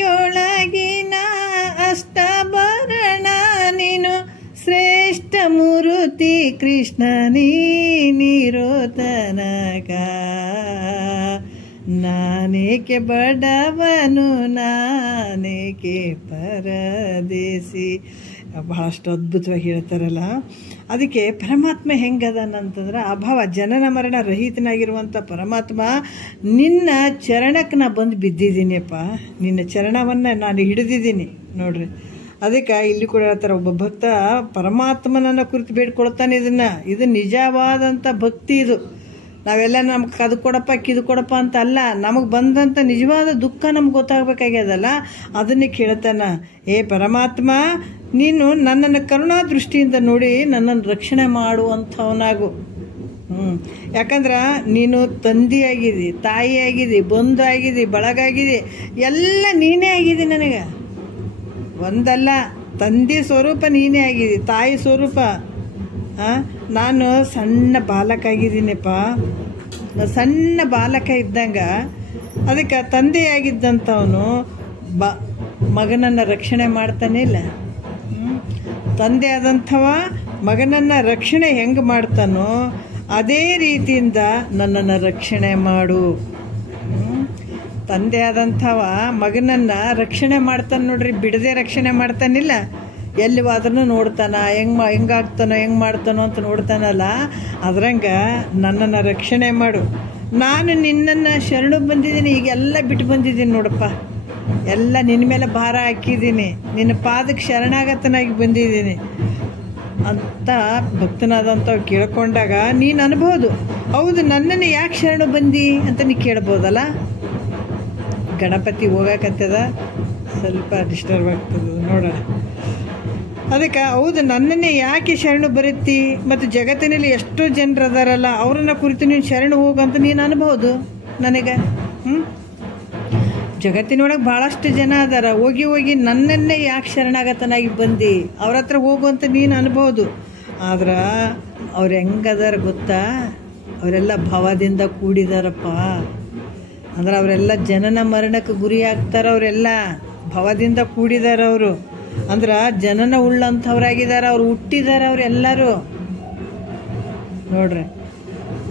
ಅಷ್ಟಭರಣ ನೀನು, ಶ್ರೇಷ್ಠ ಮೂರುತಿ ಕೃಷ್ಣ ನೀನಿರೋ ತನಕ, ನಾನೇಕೆ ಬಡವನು ನಾನೇಕೆ ಪರದೇಸಿ. ಬಹಳಷ್ಟು ಅದ್ಭುತವಾಗಿ ಹೇಳ್ತಾರಲ್ಲ. ಅದಕ್ಕೆ ಪರಮಾತ್ಮ ಹೆಂಗದನಂತಂದ್ರೆ ಅಭಾವ ಜನನ ಮರಣ ರಹಿತನಾಗಿರುವಂಥ ಪರಮಾತ್ಮ ನಿನ್ನ ಚರಣಕ್ಕೆ ನಾ ಬಂದು ಬಿದ್ದಿದ್ದೀನಿಯಪ್ಪ, ನಿನ್ನ ಚರಣವನ್ನು ನಾನು ಹಿಡಿದಿದ್ದೀನಿ ನೋಡ್ರಿ. ಅದಕ್ಕೆ ಇಲ್ಲಿ ಕೂಡ ಹೇಳ್ತಾರೆ, ಒಬ್ಬ ಭಕ್ತ ಪರಮಾತ್ಮನನ್ನು ಕುರಿತು ಬೇಡ್ಕೊಳ್ತಾನೆ. ಇದು ನಿಜವಾದಂಥ ಭಕ್ತಿ. ಇದು ನಾವೆಲ್ಲ ನಮ್ಗೆ ಅದು ಕೊಡಪ್ಪ ಕಿದು ಕೊಡಪ್ಪ ಅಂತ ಅಲ್ಲ, ನಮಗೆ ಬಂದಂಥ ನಿಜವಾದ ದುಃಖ ನಮ್ಗೆ ಗೊತ್ತಾಗಬೇಕಾಗ್ಯದಲ್ಲ, ಅದನ್ನೇ ಕೇಳ್ತಾನ. ಏ ಪರಮಾತ್ಮ, ನೀನು ನನ್ನನ್ನು ಕರುಣಾ ದೃಷ್ಟಿಯಿಂದ ನೋಡಿ ನನ್ನನ್ನು ರಕ್ಷಣೆ ಮಾಡುವಂಥವನಾಗು. ಯಾಕಂದ್ರೆ ನೀನು ತಂದೆಯಾಗಿದ್ದಿ, ತಾಯಿಯಾಗಿದ್ದಿ, ಬಂಧು ಆಗಿದ್ದಿ, ಬಳಗಾಗಿದ್ದಿ, ಎಲ್ಲ ನೀನೇ ಆಗಿದ್ದಿ. ನನಗೆ ಒಂದಲ್ಲ, ತಂದೆ ಸ್ವರೂಪ ನೀನೇ ಆಗಿದ್ದಿ, ತಾಯಿ ಸ್ವರೂಪ. ನಾನು ಸಣ್ಣ ಬಾಲಕ ಆಗಿದ್ದೀನಿಪ್ಪ, ಸಣ್ಣ ಬಾಲಕ ಇದ್ದಂಗೆ. ಅದಕ್ಕೆ ತಂದೆಯಾಗಿದ್ದಂಥವನು ಮಗನನ್ನು ರಕ್ಷಣೆ ಮಾಡ್ತಾನೆ ಇಲ್ಲ. ತಂದೆ ಆದಂಥವ ಮಗನನ್ನು ರಕ್ಷಣೆ ಹೆಂಗೆ ಮಾಡ್ತಾನೋ ಅದೇ ರೀತಿಯಿಂದ ನನ್ನನ್ನು ರಕ್ಷಣೆ ಮಾಡು. ತಂದೆ ಆದಂಥವ ಮಗನನ್ನು ರಕ್ಷಣೆ ಮಾಡ್ತಾನೆ ನೋಡ್ರಿ, ಬಿಡದೆ ರಕ್ಷಣೆ ಮಾಡ್ತಾನಿಲ್ಲ. ಎಲ್ಲಿ ಹೋದ್ರೂ ನೋಡ್ತಾನ, ಹೆಂಗಾಗ್ತಾನೋ ಹೆಂಗೆ ಮಾಡ್ತಾನೋ ಅಂತ ನೋಡ್ತಾನಲ್ಲ. ಅದ್ರಂಗೆ ನನ್ನನ್ನು ರಕ್ಷಣೆ ಮಾಡು. ನಾನು ನಿನ್ನನ್ನು ಶರಣು ಬಂದಿದ್ದೀನಿ, ಈಗೆಲ್ಲ ಬಿಟ್ಟು ಬಂದಿದ್ದೀನಿ ನೋಡಪ್ಪ, ಎಲ್ಲ ನಿನ್ನ ಮೇಲೆ ಭಾರ ಹಾಕಿದ್ದೀನಿ, ನಿನ್ನ ಪಾದಕ್ಕೆ ಶರಣಾಗತನಾಗಿ ಬಂದಿದ್ದೀನಿ ಅಂತ ಭಕ್ತನಾದಂಥವು ಕೇಳ್ಕೊಂಡಾಗ ನೀನು ಅನ್ಬೋದು, ಹೌದು ನನ್ನನ್ನು ಯಾಕೆ ಶರಣು ಬಂದಿ ಅಂತ ನೀ ಕೇಳ್ಬೋದಲ್ಲ. ಗಣಪತಿ ಹೋಗಕತ್ತದ, ಸ್ವಲ್ಪ ಡಿಸ್ಟರ್ಬ್ ಆಗ್ತದೆ ನೋಡೋಣ. ಅದಕ್ಕೆ ಹೌದು ನನ್ನನ್ನೇ ಯಾಕೆ ಶರಣು ಬರುತ್ತಿ, ಮತ್ತು ಜಗತ್ತಿನಲ್ಲಿ ಎಷ್ಟೋ ಜನರು ಅದಾರಲ್ಲ ಅವ್ರನ್ನ ಕುರಿತು ನೀನು ಶರಣು ಹೋಗಂತ ನೀನು ಅನ್ಬೋದು ನನಗೆ. ಜಗತ್ತಿನೊಳಗೆ ಭಾಳಷ್ಟು ಜನ ಅದಾರ, ಹೋಗಿ ಹೋಗಿ ನನ್ನನ್ನೇ ಯಾಕೆ ಶರಣಾಗತನಾಗಿ ಬಂದು ಅವ್ರ ಹತ್ರ ಹೋಗುವಂತ ನೀನು ಅನ್ಬೋದು. ಆದ್ರೆ ಅವ್ರು ಹೆಂಗದಾರ ಗೊತ್ತಾ, ಅವರೆಲ್ಲ ಭವದಿಂದ ಕೂಡಿದಾರಪ್ಪ. ಅಂದ್ರೆ ಅವರೆಲ್ಲ ಜನನ ಮರಣಕ್ಕೆ ಗುರಿ ಆಗ್ತಾರೆ, ಅವರೆಲ್ಲ ಭವದಿಂದ ಕೂಡಿದಾರ. ಅವರು ಅಂದ್ರೆ ಜನನ ಉಳ್ಳಂಥವ್ರಾಗಿದ್ದಾರೆ, ಅವ್ರು ಹುಟ್ಟಿದ್ದಾರೆ ಅವರೆಲ್ಲರೂ ನೋಡ್ರಿ.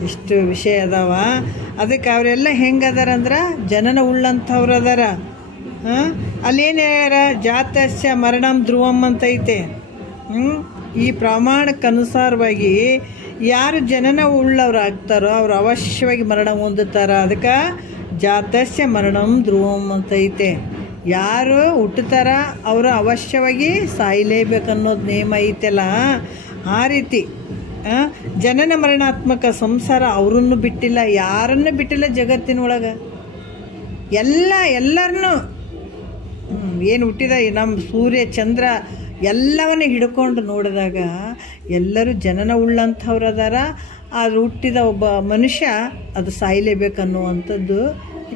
ಇಷ್ಟು ವಿಷಯ ಅದಾವ. ಅದಕ್ಕೆ ಅವರೆಲ್ಲ ಹೆಂಗದಾರ ಅಂದ್ರೆ ಜನನ ಉಳ್ಳಂಥವ್ರು ಅದಾರ. ಅಲ್ಲೇನು ಹೇಳ್ಯಾರ, ಜಾತಸ್ಯ ಮರಣಂ ಧ್ರುವಂ ಅಂತೈತೆ. ಈ ಪ್ರಮಾಣಕ್ಕನುಸಾರವಾಗಿ ಯಾರು ಜನನ ಉಳ್ಳವ್ರು ಆಗ್ತಾರೋ ಅವ್ರು ಅವಶ್ಯವಾಗಿ ಮರಣ ಹೊಂದುತ್ತಾರ. ಅದಕ್ಕೆ ಜಾತಸ್ಯ ಮರಣಂ ಧ್ರುವಂ ಅಂತೈತೆ. ಯಾರು ಹುಟ್ಟುತ್ತಾರ ಅವರು ಅವಶ್ಯವಾಗಿ ಸಾಯಲೇಬೇಕನ್ನೋದು ನೇಮ ಐತೆಲ್ಲ. ಆ ರೀತಿ ಜನನ ಮರಣಾತ್ಮಕ ಸಂಸಾರ ಅವರನ್ನು ಬಿಟ್ಟಿಲ್ಲ, ಯಾರನ್ನು ಬಿಟ್ಟಿಲ್ಲ ಜಗತ್ತಿನೊಳಗೆ. ಎಲ್ಲರನ್ನೂ ಏನು ಹುಟ್ಟಿದ ನಮ್ಮ ಸೂರ್ಯ ಚಂದ್ರ ಎಲ್ಲವನ್ನ ಹಿಡ್ಕೊಂಡು ನೋಡಿದಾಗ ಎಲ್ಲರೂ ಜನನ ಉಳ್ಳಂಥವ್ರು ಅದಾರ. ಆದ್ರೆ ಹುಟ್ಟಿದ ಒಬ್ಬ ಮನುಷ್ಯ ಅದು ಸಾಯಲೇಬೇಕನ್ನುವಂಥದ್ದು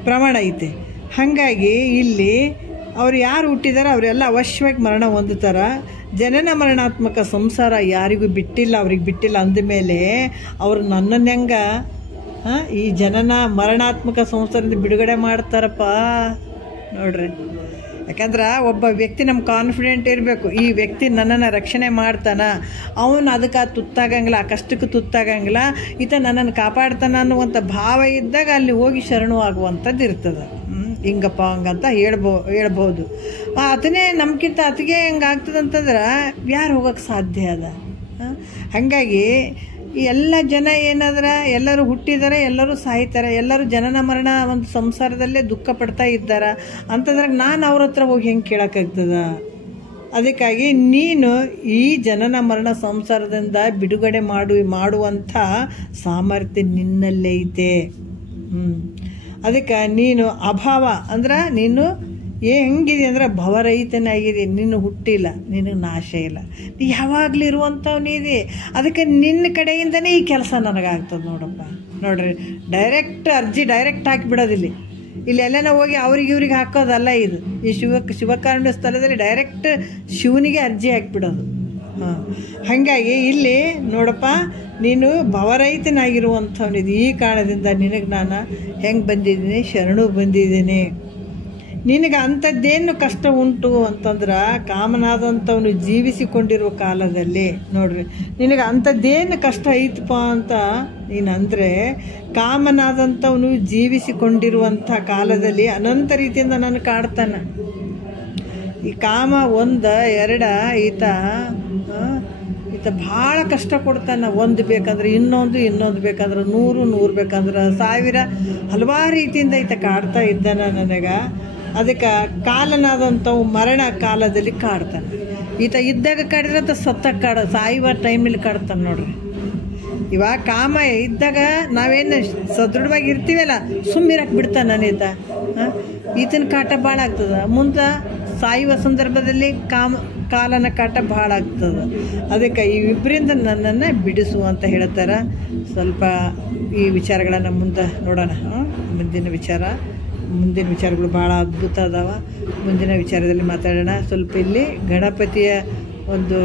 ಪ್ರಮಾಣ ಐತೆ. ಹಾಗಾಗಿ ಇಲ್ಲಿ ಅವ್ರು ಯಾರು ಹುಟ್ಟಿದಾರ ಅವರೆಲ್ಲ ಅವಶ್ಯವಾಗಿ ಮರಣ ಹೊಂದುತ್ತಾರ. ಜನನ ಮರಣಾತ್ಮಕ ಸಂಸಾರ ಯಾರಿಗೂ ಬಿಟ್ಟಿಲ್ಲ, ಅವ್ರಿಗೆ ಬಿಟ್ಟಿಲ್ಲ ಅಂದಮೇಲೆ ಅವರು ನನ್ನನ್ನು ಹೆಂಗೆ ಈ ಜನನ ಮರಣಾತ್ಮಕ ಸಂಸಾರದಿಂದ ಬಿಡುಗಡೆ ಮಾಡ್ತಾರಪ್ಪ ನೋಡ್ರಿ. ಯಾಕಂದ್ರೆ ಒಬ್ಬ ವ್ಯಕ್ತಿ ನಮ್ಗೆ ಕಾನ್ಫಿಡೆಂಟ್ ಇರಬೇಕು, ಈ ವ್ಯಕ್ತಿ ನನ್ನನ್ನು ರಕ್ಷಣೆ ಮಾಡ್ತಾನ, ಅವನು ಅದಕ್ಕೆ ತುತ್ತಾಗಂಗಿಲ್ಲ, ಆ ಕಷ್ಟಕ್ಕೆ ತುತ್ತಾಗಂಗಿಲ್ಲ, ಈತ ನನ್ನನ್ನು ಕಾಪಾಡ್ತಾನ ಅನ್ನುವಂಥ ಭಾವ ಇದ್ದಾಗ ಅಲ್ಲಿ ಹೋಗಿ ಶರಣು ಆಗುವಂಥದ್ದು ಇರ್ತದೆ. ಹಿಂಗಪ್ಪ ಹಂಗಂತ ಹೇಳ್ಬೋದು. ಅದನ್ನೇ ನಮ್ಗಿಂತ ಅತಿಗೆ ಹೆಂಗಾಗ್ತದಂತಂದ್ರೆ ಯಾರು ಹೋಗೋಕ್ಕೆ ಸಾಧ್ಯ ಅದ. ಹಾಗಾಗಿ ಎಲ್ಲ ಜನ ಏನಾದ್ರೆ ಎಲ್ಲರೂ ಹುಟ್ಟಿದ್ದಾರೆ, ಎಲ್ಲರೂ ಸಾಯ್ತಾರೆ, ಎಲ್ಲರೂ ಜನನ ಮರಣ ಒಂದು ಸಂಸಾರದಲ್ಲೇ ದುಃಖ ಪಡ್ತಾ ಇದ್ದಾರೆ ಅಂತಂದ್ರೆ ನಾನು ಅವ್ರ ಹತ್ರ ಹೋಗಿ ಹೆಂಗೆ ಕೇಳೋಕ್ಕಾಗ್ತದ. ಅದಕ್ಕಾಗಿ ನೀನು ಈ ಜನನ ಮರಣ ಸಂಸಾರದಿಂದ ಬಿಡುಗಡೆ ಮಾಡುವಂಥ ಸಾಮರ್ಥ್ಯ ನಿನ್ನಲ್ಲೇ ಐತೆ. ಅದಕ್ಕೆ ನೀನು ಅಭಾವ ಅಂದ್ರೆ ನೀನು ಹೆಂಗಿದೆ ಅಂದ್ರೆ ಭವರಹಿತನಾಗಿದೆ, ನೀನು ಹುಟ್ಟಿಲ್ಲ, ನಿನಗೆ ನಾಶ ಇಲ್ಲ, ನೀ ಯಾವಾಗಲೂ ಇರುವಂಥವ್ನಿದೆ. ಅದಕ್ಕೆ ನಿನ್ನ ಕಡೆಯಿಂದನೇ ಈ ಕೆಲಸ ನನಗಾಗ್ತದೆ ನೋಡಪ್ಪ. ನೋಡ್ರಿ, ಅರ್ಜಿ ಡೈರೆಕ್ಟ್ ಹಾಕಿಬಿಡೋದಿಲ್ಲ. ಇಲ್ಲಿ ಎಲ್ಲನ ಹೋಗಿ ಇವ್ರಿಗೆ ಹಾಕೋದಲ್ಲ. ಇದು ಈ ಶಿವಕಾರುಣ್ಯ ಸ್ಥಳದಲ್ಲಿ ಡೈರೆಕ್ಟ್ ಶಿವನಿಗೆ ಅರ್ಜಿ ಹಾಕಿಬಿಡೋದು. ಹಾಗಾಗಿ ಇಲ್ಲಿ ನೋಡಪ್ಪ, ನೀನು ಭವರಹಿತನಾಗಿರುವಂಥವನಿದೆ. ಈ ಕಾರಣದಿಂದ ನಿನಗೆ ನಾನು ಹೆಂಗೆ ಬಂದಿದ್ದೀನಿ, ಶರಣು ಬಂದಿದ್ದೀನಿ. ನಿನಗೆ ಅಂಥದ್ದೇನು ಕಷ್ಟ ಉಂಟು ಅಂತಂದ್ರೆ ಕಾಮನಾದಂಥವನು ಜೀವಿಸಿಕೊಂಡಿರುವ ಕಾಲದಲ್ಲಿ ನೋಡ್ರಿ, ನಿನಗೆ ಅಂಥದ್ದೇನು ಕಷ್ಟ ಐತಪ್ಪ ಅಂತ ನೀನಂದರೆ ಕಾಮನಾದಂಥವನು ಜೀವಿಸಿಕೊಂಡಿರುವಂಥ ಕಾಲದಲ್ಲಿ ಅನಂತ ರೀತಿಯಿಂದ ನಾನು ಕಾಡ್ತಾನೆ. ಈ ಕಾಮ ಒಂದು ಎರಡ ಈತ ಭಾಳ ಕಷ್ಟ ಕೊಡ್ತಾನೆ. ಒಂದು ಬೇಕಂದ್ರೆ ಇನ್ನೊಂದು ಬೇಕಂದ್ರೆ ನೂರು ಬೇಕಂದ್ರೆ 1000 ಹಲವಾರು ರೀತಿಯಿಂದ ಈತ ಕಾಡ್ತಾ ಇದ್ದಾನೆ ನನಗೆ. ಅದಕ್ಕೆ ಕಾಲನಾದಂಥವು ಮರಣ ಕಾಲದಲ್ಲಿ ಕಾಡ್ತಾನೆ. ಈತ ಇದ್ದಾಗ ಕಾಡಿದ್ರೆ ಅಂತ ಸತ್ತಾಗ ಸಾಯುವ ಟೈಮಲ್ಲಿ ಕಾಡ್ತಾನೆ ನೋಡ್ರಿ. ಇವಾಗ ಕಾಮ ಇದ್ದಾಗ ನಾವೇನು ಸದೃಢವಾಗಿ ಇರ್ತೀವಲ್ಲ, ಸುಮ್ಮಿರಕ್ಕೆ ಬಿಡ್ತಾನೆ ಈತ. ಈತನ ಕಾಟ ಭಾಳ ಆಗ್ತದೆ. ಮುಂದೆ ಸಾಯುವ ಸಂದರ್ಭದಲ್ಲಿ ಕಾಲನ ಕಾಟ ಭಾಳ ಆಗ್ತದೆ. ಅದಕ್ಕೆ ಈ ಇಬ್ಬರಿಂದ ನನ್ನನ್ನು ಬಿಡಿಸು ಅಂತ ಹೇಳ್ತಾರೆ. ಸ್ವಲ್ಪ ಈ ವಿಚಾರಗಳನ್ನು ಮುಂದೆ ನೋಡೋಣ. ಮುಂದಿನ ವಿಚಾರಗಳು ಭಾಳ ಅದ್ಭುತ ಅದಾವ. ಮುಂದಿನ ವಿಚಾರದಲ್ಲಿ ಮಾತಾಡೋಣ. ಸ್ವಲ್ಪ ಇಲ್ಲಿ ಗಣಪತಿಯ ಒಂದು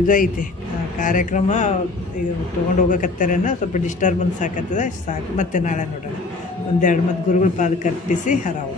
ಇದೈತೆ ಕಾರ್ಯಕ್ರಮ ತೊಗೊಂಡು ಹೋಗೋಕತ್ತಾರೇನ, ಸ್ವಲ್ಪ ಡಿಸ್ಟರ್ಬೆನ್ಸ್ ಸಾಕು. ಮತ್ತೆ ನಾಳೆ ನೋಡೋಣ. ಒಂದೆರಡು ಮತ್ತು ಗುರುಗಳ ಪಾದಕ್ಕೆ ಅರ್ಪಿಸಿ ಹರಾವು.